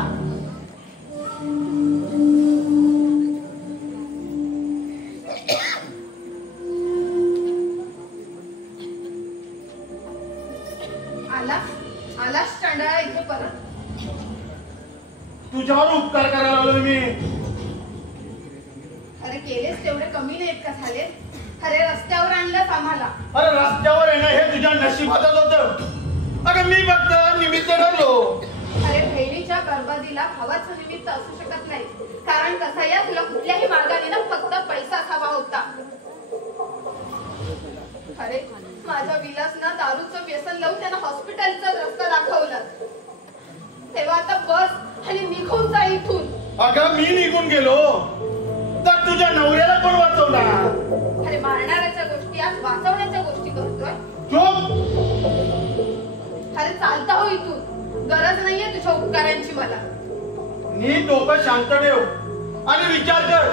आला स्टँडर्ड इथे परत. तुझ्यावर उपकार करायला आलोय मी. अरे केलेस तेवढे कमी नाहीत का झाले? अरे रस्त्यावर आणलंस आम्हाला. अरे रस्त्यावर येणं हे तुझ्या नशिबातच होतं. अगं मी फक्त निमित्त ठरलो. अरे बहिणीच्या बर्बादीला भावाचं निमित्त असू शकत नाही. कारण कसं या तुला कुठल्याही मार्गाने ना फक्त पैसाच हवा होता. अरे माझ्या विलासनं दारूचं व्यसन लावून त्यांना हॉस्पिटलचा रस्ता दाखवला. तेव्हा आता बस आणि निघून जा इथून. अगं मी निघून गेलो तर तुझ्या नवऱ्याला कोण वाचवणार? अरे मारणाऱ्याच्या गोष्टी आज वाचवण्याच्या गोष्टी करतोय. चुप. अरे चालता हो इथून. गरज नाहीये तुझ्या उपकारांची मला. नीट डोकं शांत ठेव आणि विचार कर.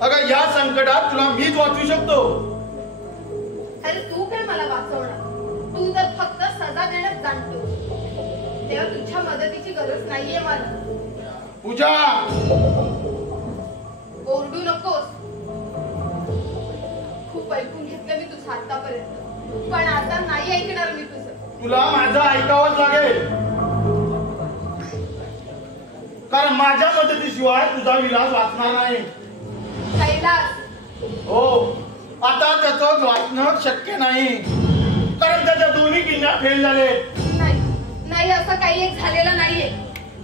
अगं या संकटात तुला मीच वाचवू शकतो. अरे तू काय मला वाचवणार? तू तर फक्त सजा देण्यात जाणतो. तेव्हा तुझ्या मदतीची गरज नाहीये मला. पूजा ओरडू नकोस. खूप ऐकून घेतलं मी तुझं आतापर्यंत, पण आता नाही ऐकणार मी तुझं. तुला माझं ऐकावंच लागेल. कारण माझ्या मदतीशिवाय तुझा विलास वाचणार नाही. कैलास. हो, आता त्याचं वाचणं शक्य नाही. कारण त्याच्या दोन्ही किल्ल्या फेल झाले. नाही असं काही एक झालेलं नाहीये.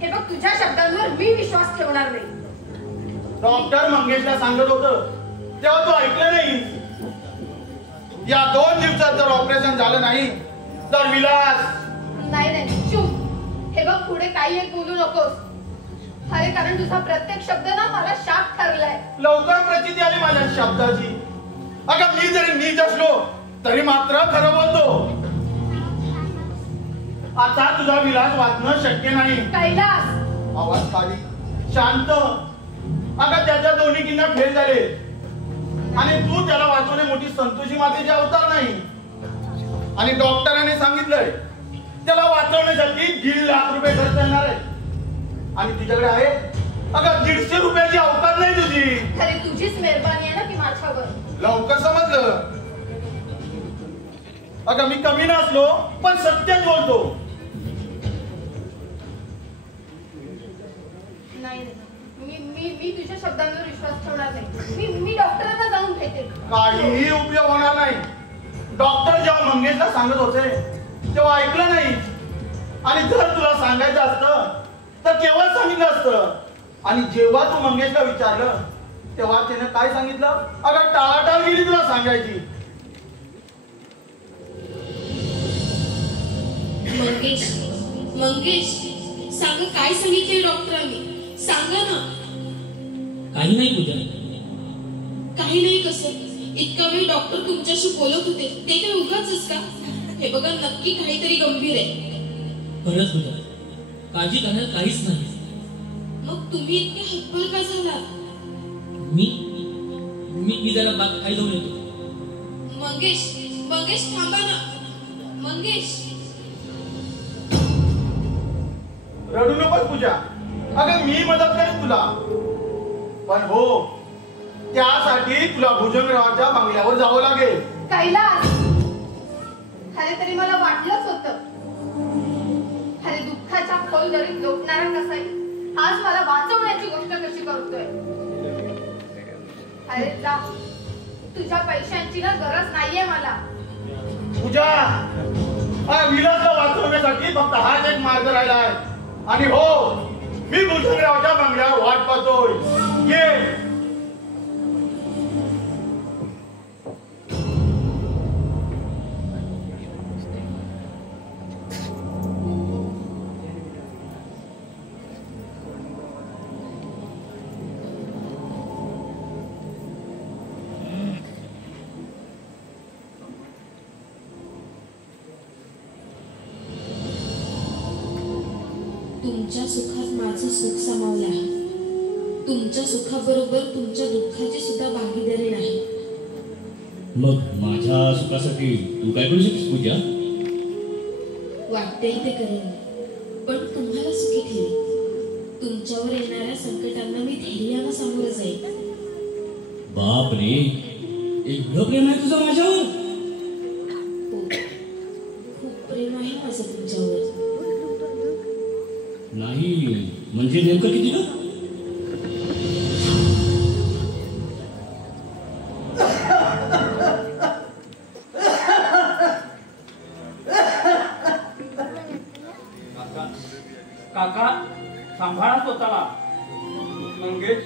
हे बघ तुझ्या शब्दांवर मी विश्वास ठेवणार नाही. डॉक्टर मंगेशला सांगत होतं तेव्हा तू ऐकलं नाही. या 2 दिवसात जर ऑपरेशन झालं नाही तर विलास. नाही चूप. हे बघ पुढे काही एक बोलू नकोस. अरे कारण तुझा प्रत्येक शब्द ना मला शाप ठरलाय. लवकर प्रचिती आली माझ्या शब्दाची. अगं मी जरी नीच असलो तरी मात्र खरं बोलतो. आता तुझा विलास वाचणं शक्य नाही. कैलास. आवाज खाली. शांत. अगं त्याच्या दोन्ही किल्ल्या फेल झाले आणि तू त्याला वाचवणे मोठी संतोषी मातेचे अवतार नाही. आणि डॉक्टरांनी सांगितलंय त्याला वाचवण्यासाठी 1.5 लाख रुपये खर्च येणार आहे. आणि तुझ्याकडे आहे अगं 150 रुपयाची अवकाश नाही तुझी. अरे तुझीच मेहरबानी आहे ना ती माझ्यावर. लवकर समजलं. अगं मी कमी नसलो पण सत्यच बोलतो. नाही मी तुझ्या शब्दांवर विश्वास ठेवणार नाही. मी डॉक्टरांना जाऊन भेटेन. काहीही उपयोग होणार नाही. डॉक्टर जेव्हा मंगेशला सांगत होते तेव्हा ऐकलं नाही. आणि जर तुला सांगायचं असतं तर केव्हा सांगितलं असतं. आणि जेव्हा तू मंगेशला विचारलं तेव्हा त्याने काय सांगितलं? अगं टाळाटाळ गेली तुला सांगायची. मंगेश सांग काय सांगितले डॉक्टरांनी? सांगा ना. काही नाही पूजा. काही नाही कसं? इतका वेळ डॉक्टर तुमच्याशी बोलत होते ते काय उगाचच का? हे बघा नक्की काहीतरी गंभीर आहे. खरंच पूजा, काळजी करण्यात काहीच नाही. मग तुम्ही इतके हतबल का झाला? मी जरा बाग खाई जाऊन येतो. मंगेश थांबा ना. मंगेश रडू नकोस पूजा. अगं मी मदत करेन तुला. पण हो त्यासाठी तुला भुजंगरावाच्या बंगल्यावर जावं लागेल. कैलास. अरे तरी मला वाटलंच होतं. अरे दुःखाच्या खोल दरीत लोटणारा कसाई आज मला वाचवण्याची गोष्ट कशी करतोय. अरे जा, तुझ्या पैशांची ना गरज नाहीये मला. पूजा, विलासला वाचवण्यासाठी फक्त हाच एक मार्ग राहिला आहे. आणि हो, मी भूषणरावच्या बंगल्यावर वाट पाहतोय. ये. तुमच्या सुखात माझं सुख सामावलं आहे. तुमच्या सुखाबरोबर तुमच्या दुःखाची सुद्धा भागीदारी नाही. मग माझ्या सुखासाठी तू काय करू शकतेस पूजा? वाटतेही ते करेन, पण तुम्हाला सुखी ठेवेन. तुमच्यावर येणाऱ्या संकटांना मी धैर्यानं सामोरं जाईल. बाप रे, एवढं प्रेम आहे तुझं माझ्यावर? हो, खूप प्रेम आहे माझं तुमच्यावर. नाही म्हणजे नेमकं किती ग? काका सांभाळा स्वतःला. मंगेश,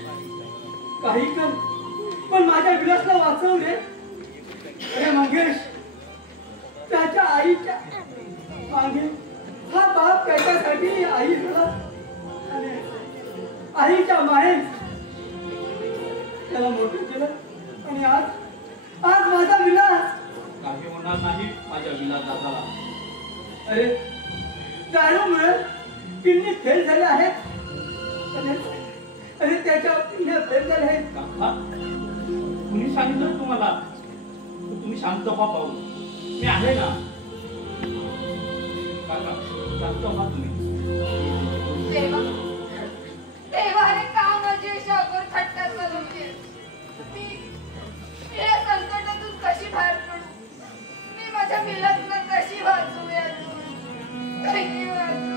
काही कर, पण माझ्या विलासला वाचवले. अरे मंगेश, त्याच्या आईच्या मागे हा बाप त्याच्यासाठी आई झाला आणि आईच्या माहेर त्याला मोठं केलं. आणि आज आज माझा विलास काही होणार नाही माझ्या विलास दादाला. अरे दारूमुळे किडनी फेल झाले आहेत. अरे त्याच्या किडन्या फेल झाल्या आहेत. काका, तुम्ही सांगितलं तुम्हाला, तुम्ही शांत व्हा पाहू. मी आहे ना काका, शांत व्हा तुम्ही. देवा, देवाने का माझी अशी अगर थट्टा चालवली. मी या संकटातून कशी बाहेर पडू. मी माझ्या विलासला कशी वाचू. यातून कशी वाचू.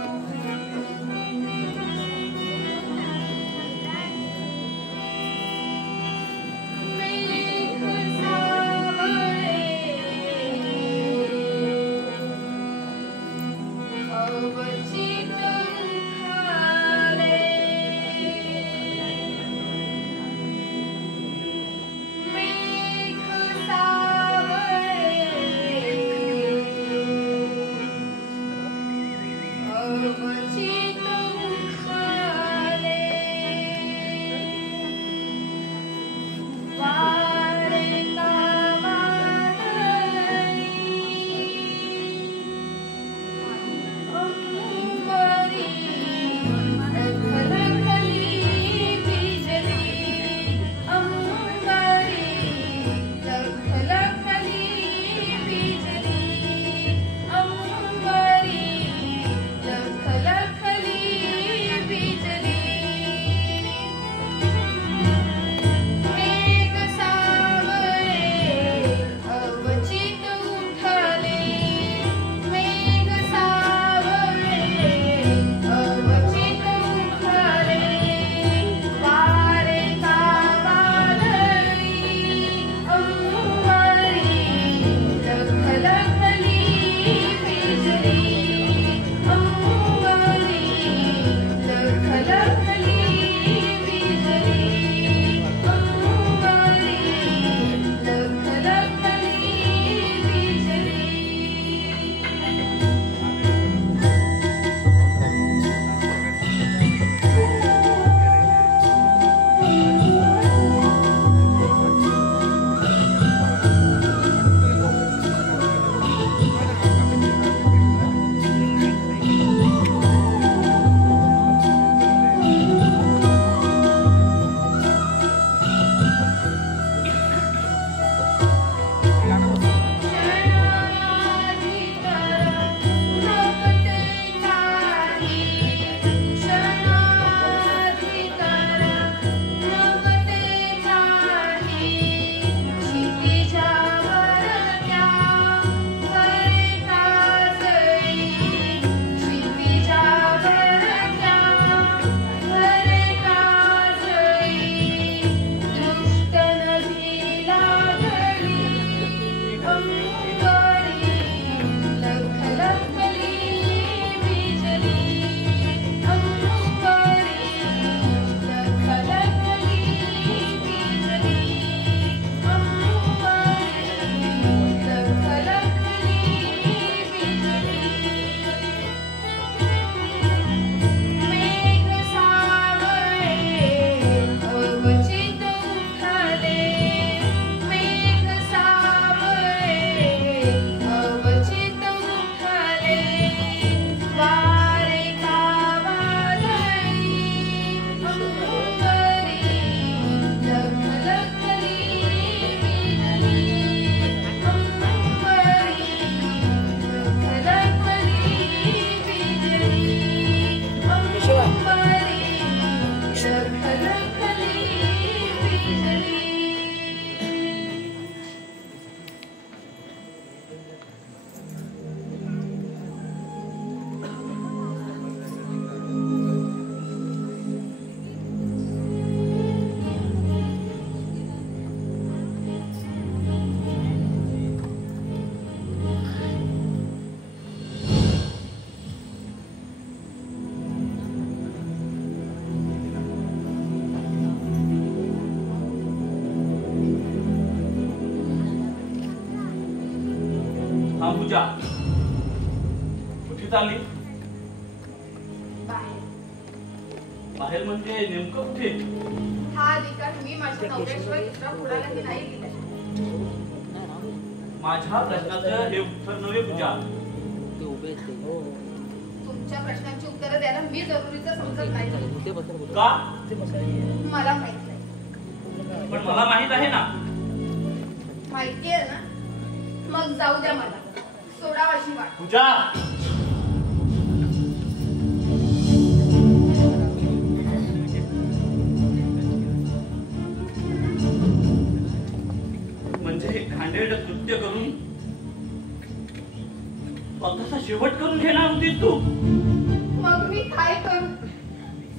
हा पूजा कुठे चालली? बाहेर म्हणजे नेमकं कुठे? हा अधिकार मी माझ्या नवऱ्याशिवाय दुसरा कुणालाही नाही दिला. माझ्या प्रश्नाचं हे उत्तर नव्हे पूजा. तुमच्या प्रश्नांची उत्तरं द्यायला मी जरुरीचं समजत नाही. का? मला माहित नाही. पण मला माहित आहे ना. माहिती आहे ना? मग जाऊ द्या मला. सोडावाशी वाट. पूजा म्हणजे हे घाणेरडं कृत्य करून स्वतःचा शेवट करून घेणार होतीस तू. मग मी काय करू?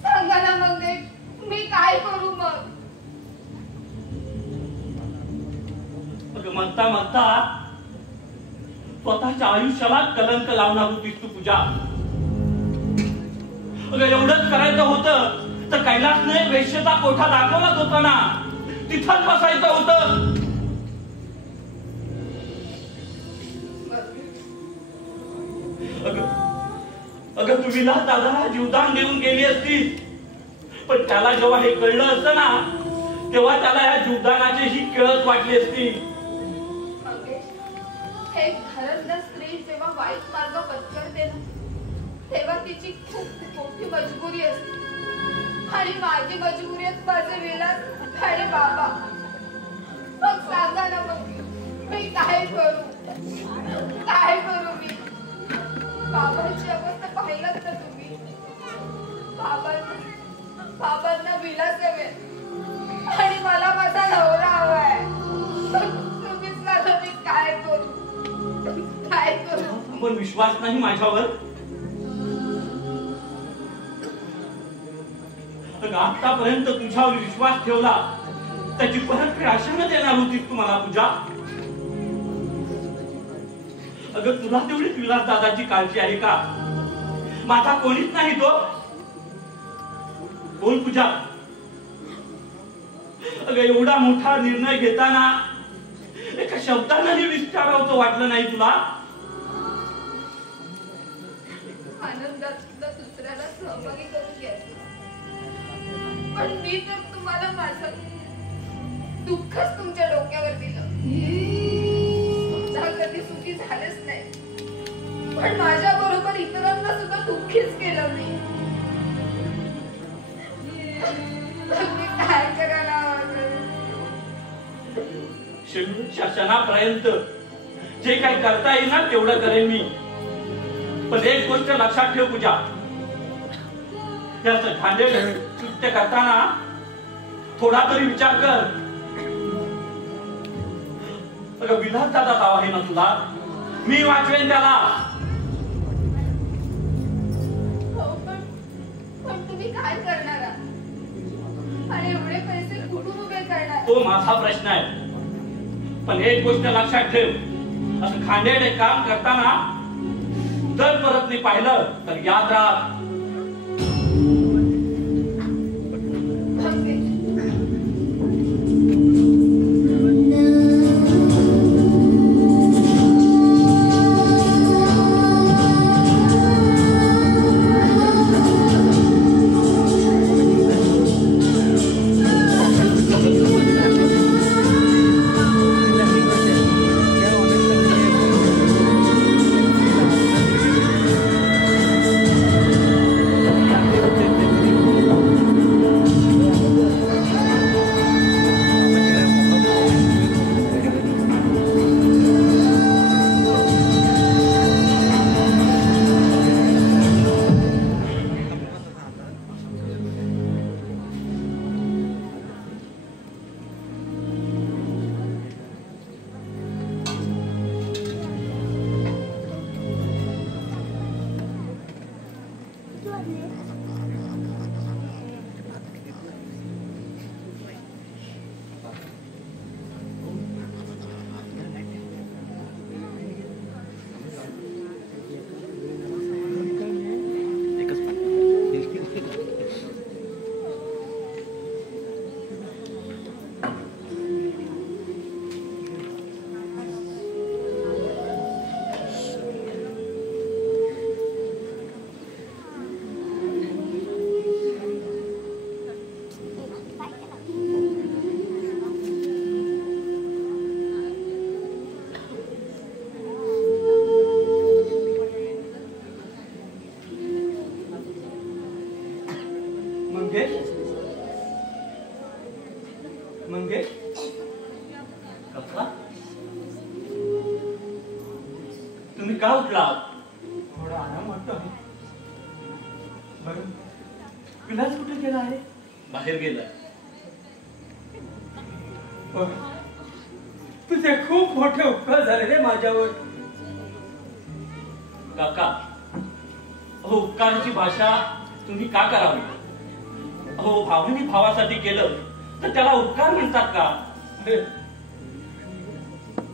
सांगा ना मग मी काय करू मग? म्हणता म्हणता स्वतःच्या आयुष्याला कलंक लावणार होतीस तू पूजा. अगं एवढंच करायचं होतं तर कैलासने वेश्येचा कोठा दाखवलाच होता ना. तिथंच बसायचं होतं. अगं तू विलास दादाला जीवदान देऊन गेली असती. पण त्याला जेव्हा हे कळलं असतं ना तेव्हा त्याला या जीवदानाची ही किळस वाटली असती. हे घरातल्या स्त्री जेव्हा वाईट मार्ग पत्करते ना तेव्हा तिची खूप मोठी मजबुरी असते. आणि माझी मजबुरी आहे माझे विलास आणि बाबा. मग सांगा ना मग मी काय करू? काय करू मी? बाबांची अवस्था पाहिलात ना तुम्ही. बाबांना विलास हवे आणि मला माझा नवरा हवाय. तुम्हीच मला मी काय करू? काय करू? पण विश्वास नाही माझ्यावर. आतापर्यंत तुझ्यावर विश्वास ठेवला त्याची परतफेड अशाने देणार होतीस तू मला पूजा. अगं तुला तेवढीच विलास दादाची काळजी आहे का? माझा कोणीच नाही तो. बोल पूजा. अगं एवढा मोठा निर्णय घेताना एका शब्दानेही विचारावं वाटलं नाही तुला? आनंदात दुसऱ्याला सहभागी करून घ्यायचं. पण मी तर तुम्हाला माझं दुःखच तुमच्या डोक्यावर दिलं. कधी सुखी झालेच नाही. पण माझ्या बरोबर इतरांना सुद्धा दुःखीच केलं नाही. मी काय करायला शासनापर्यंत जे काही करता येईल ना तेवढं करेन मी. पण एक गोष्ट लक्षात ठेव पूजा. त्याचं घाणेरडं कृत्य करताना थोडा तरी विचार कर. विलास दादा नाव आहे ना तुला. मी वाचवेन त्याला. पण तुम्ही काय करणार? आणि एवढे पैसे कुठून उभे करणार? तो माझा प्रश्न आहे. पण एक गोष्ट लक्षात ठेव. असं खांडेडे काम करताना जर परत नाही पाहिलं तर याद राख. तुम्ही का उठला? थोडा आराम वाटतो आहे. बरं, विलास कुठे गेला आहे? बाहेर गेला. तुझे खूप मोठे उपकार झाले रे माझ्यावर. काका, अहो उपकाराची भाषा तुम्ही का करावी? अहो भावाने भावासाठी केलं तर त्याला उपकार म्हणतात का?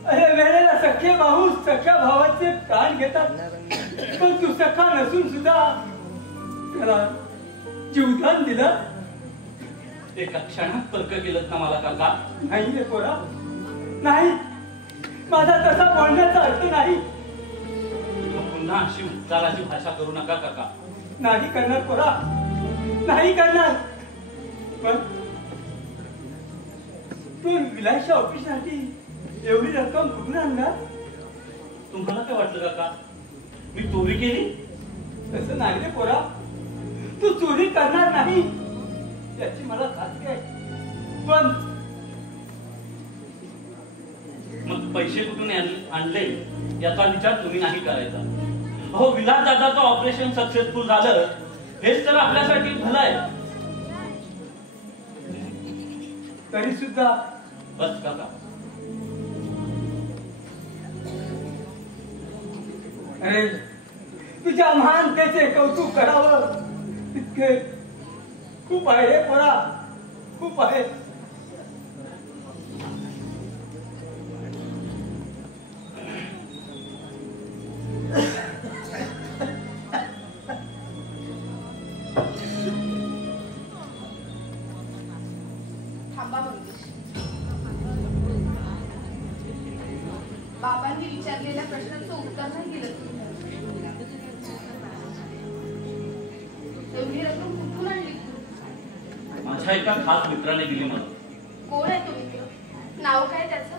अरे वेळेला सख्खे भाऊ सख्या भावाचे प्राण घेतात, पण तू सखा नसून सुद्धा त्याला जीवदान दिलं. एका क्षणात तर्क केलं ना मला काका? नाही रे पोरा, नाही. माझा तसा बोलण्याचा अर्थ नाही. पुन्हा अशी उपकाराची भाषा करू नका काका. नाही करणार पोरा, नाही करणार. पण तू विलासच्या ऑफिससाठी एवढी रक्कम कुठून आणणार? तुम्हाला काय वाटलं काका, मी चोरी केली? तसं नाही रे पोरा, तू चोरी करणार नाही याची मला खात्री आहे. पण मग पैसे कुठून आणले याचा विचार तुम्ही नाही करायचा. अहो विलास दादाचं ऑपरेशन सक्सेसफुल झालं हेच तर आपल्यासाठी भलं आहे. तरी सुद्धा बस काका. अरे तुझ्या महानतेचे कौतुक करावं इतके खूप आहे रे पोरा, खूप आहे. थांबा मंगेश. बाबांनी विचारलेल्या प्रश्नाचं उत्तर नाही दिलं तुम्ही. एवढी रक्कम कुठून आणली? माझ्या एका खास मित्राने दिली मला. कोण आहे तो मित्र? नाव काय त्याचं?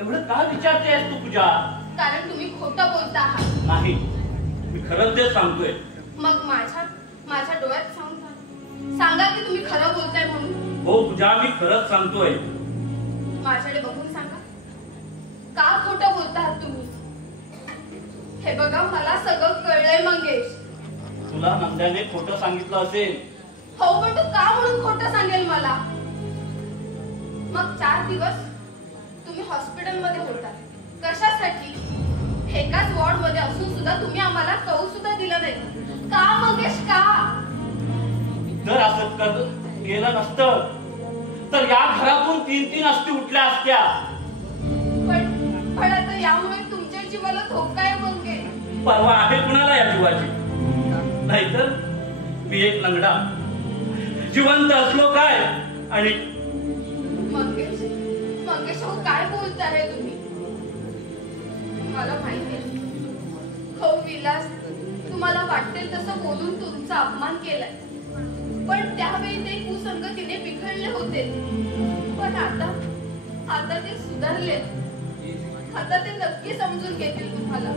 एवढं का विचारतेस तू पूजा? कारण तुम्ही खोटं बोलता आहात. नाही, मी खरंच ते सांगतोय. मग माझ्या डोळ्यात सांगा की तुम्ही खरं बोलताय म्हणून. हो पूजा, मी खरंच सांगतोय. माझ्याकडे बघून सांगा, का खोटं बोलताहात तुम्ही? हे बघा, मला सगळं कळलंय मंगेश. तुला नंद्याने खोटं सांगितलं असेल. हो, पण तू का म्हणून खोटं सांगेल मला? मग 4 दिवस तुम्ही हॉस्पिटलमध्ये होता, कशासाठी? एकाच वॉर्ड मध्ये असून सुद्धा तुम्ही आम्हाला कळू सुद्धा दिलं नाही. का मंगेश, का? जर असं केलं नसतं तर या घरातून 3 अस्थी उठल्या असत्या. पण आता यामुळे तुमच्या जीवाला धोका आहे मंगेश. परवा आहे कुणाला या जीवाची? नाहीतर मी एक लंगडा जिवंत असलो काय? आणि मंगेश हो, काय बोलताय तुम्ही? मला माहिती आहे, हो विलास तुम्हाला वाटेल तसं बोलून तुमचा अपमान केलाय, पण त्यावेळी ते कुसंगतीने बिघडले होते. पण आता ते सुधारले. आता ते नक्की समजून घेतील तुम्हाला.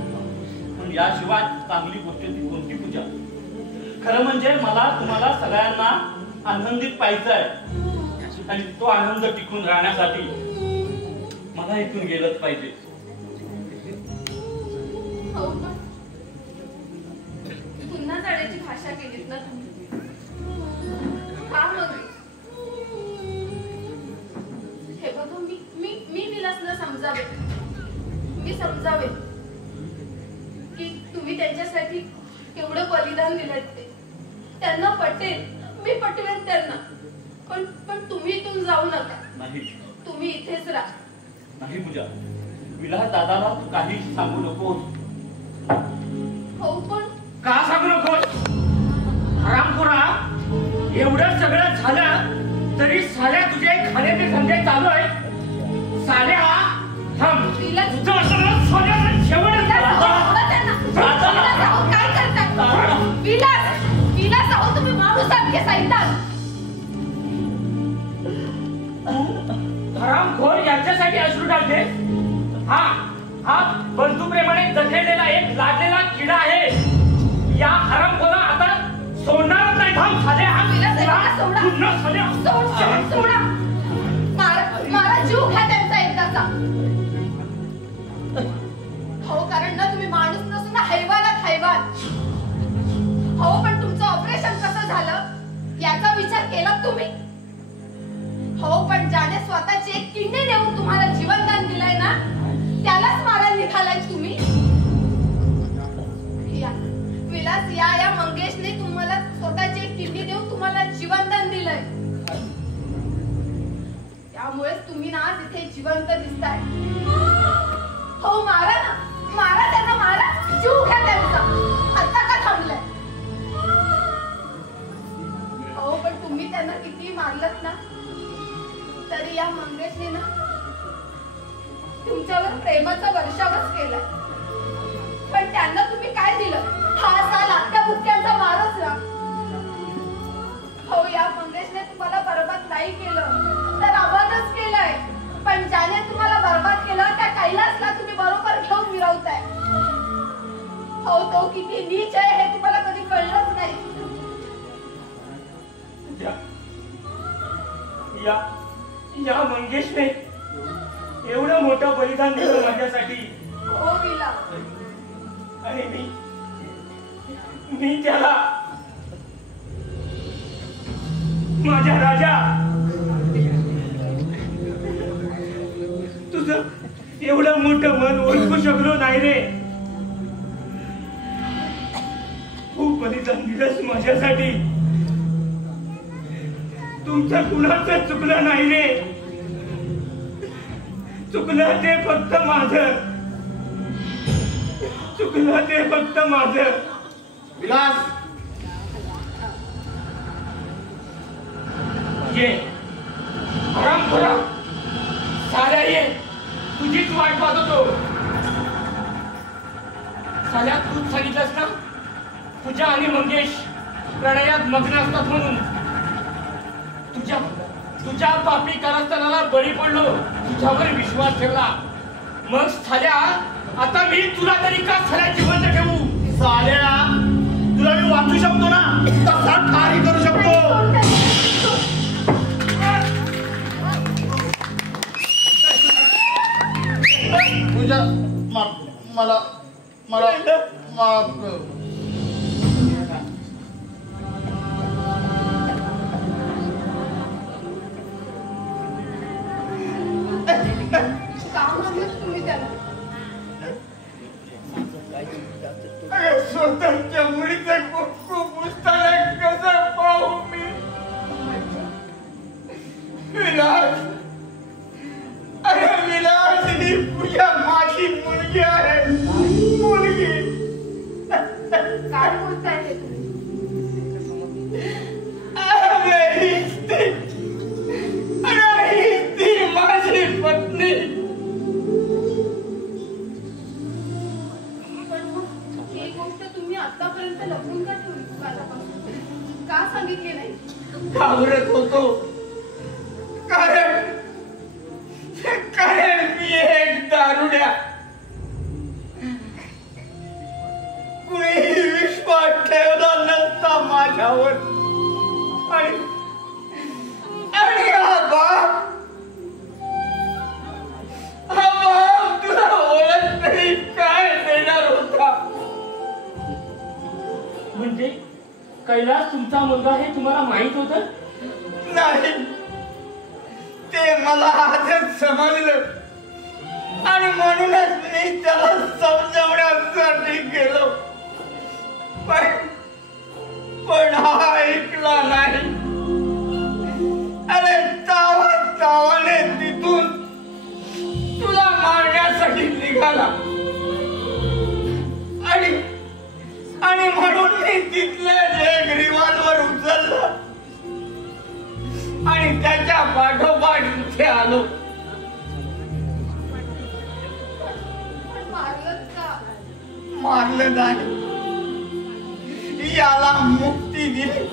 पण याशिवाय चांगली गोष्ट ती कोणती पूजा? खरं म्हणजे मला तुम्हाला सगळ्यांना आनंदित पाहिजे, आणि तो आनंद टिकून राहण्यासाठी मला इथून गेलंच पाहिजे. हो, पण पुन्हा जाण्याची भाषा केलीत ना तुम्ही? का मग? हे बघा, मी विलासला समजावे की तुम्ही त्यांच्यासाठी केवढं बलिदान दिलं ते. त्यांना पटेल, मी पटवेन त्यांना. पण तुम्ही इथून जाऊ नका. नाही, तुम्ही इथेच राहा. नाही पूजा, विलास दादाला तू काही सांगू नकोस. हो, पण का सांगू नकोस? हरामखोरा, एवढं सगळं झालं तरी साल्या तुझे खाण्याचे धंदे चालू आहेत. साल्या थांब, तुझं सगळं सोन्याचं शेवट काय करताय? विलास आहो, तुम्ही माणूस आहात की सैतान? हरामखोर यांच्यासाठी अश्रू टाकते. हा बंधुप्रेमाने जखडलेला एक लागलेला किडा आहे. या हरामखोरा आता सोडणारच नाही. थांब साल्या, सोडा. मला जीव घ्या त्यांचा एकदाचा. हो, कारण ना तुमच्यावर प्रेमाचा वर्षावच केलाय, पण त्यांना तुम्ही काय दिलं? हा असा लाटक्या बुक्क्यांचा मारच ना. हो, या मंगेशने तुम्हाला बरबाद नाही केलं तर आबादच केलंय, पण ज्याने तुम्हाला बरबाद केलं त्या कैलासला तुम्ही बरोबर घेऊन मिरवताय. हो, तो किती नीच आहे हे तुम्हाला कधी कळलंच नाही. या मंगेशने एवढं मोठं बलिदान दिलं माझ्यासाठी. हो विला. आणि मी त्याला माझ्या राजा तुझं एवढं मोठं मन ओळखू शकलो नाही रे. खूप बलिदान दिलंस माझ्यासाठी. तुमचं कुणाचं चुकलं नाही रे. चुकलं ते फक्त माझं. चुकलं ते फक्त माझं. विलास, ये आराम करा. साल्या ये, तुझीच वाट पाहत होतो. साल्या तूच सांगितलंस ना पूजा आणि मंगेश प्रणयात मग्न असतात म्हणून. तुझ्या पापी कारस्थानाला बळी पडलो, तुझ्यावर विश्वास ठेवला. मग साल्या आता मी तुला तरी का साल्या जिवंत ठेवू? साल्या, तुला मी वाचू शकतो ना, तसा ठारही करू शकतो. पूजा, मला माफ कर. काम म्हणलं तुम्ही त्याला. स्वतःच्या मुलीचं खूप पुस्तकाला कसं पाहू मी? विलास, अरे विलास, ही पूजा माझी मुलगी आहे. मुलगी. काय बोलताय हे तुम्ही? अरे ती माझी पत्नी. ही गोष्ट तुम्ही आतापर्यंत लपवून का ठेवली? का सांगितली नाही? घाबरत होतो. कारण मी एक दारुड्या. कुणीही विश्वास ठेवला नसता माझ्यावर. आणि हा बाप तुला ओळख तरी काय देणार होता? म्हणजे कैलास तुमचा मुलगा हे तुम्हाला माहित होतं? नाही, ते मला आजच समजलं. आणि म्हणूनच मी त्याला समजावण्यासाठी गेलो. पण हा ऐकला नाही. अरे तावाने तिथून तुला मारण्यासाठी निघाला. आणि म्हणून मी तिथलं एक रिव्हॉल्वर उचललं आणि त्याच्या पाठोपाठ इथे आलो. मारलं नाही, याला मुक्ती दिली.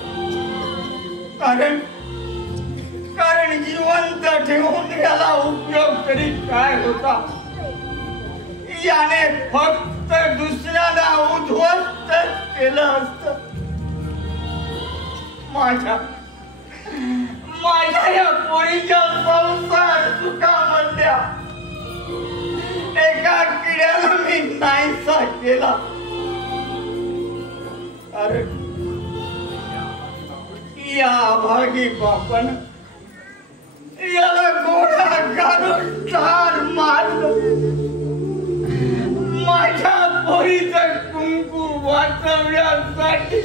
कारण जिवंत ठेवून याला उपयोग तरी काय होता? याने फक्त दुसऱ्याला उद्ध्वस्त केलं असत. माझ्या या पोरीच्या संसार सुखामधल्या एका किड्याला मी नाहीसा केला. अरे या अभागी बापन याला गोळा घालून ठार मारलं. माझ्या पोरीचं कुंकू वाचवण्यासाठी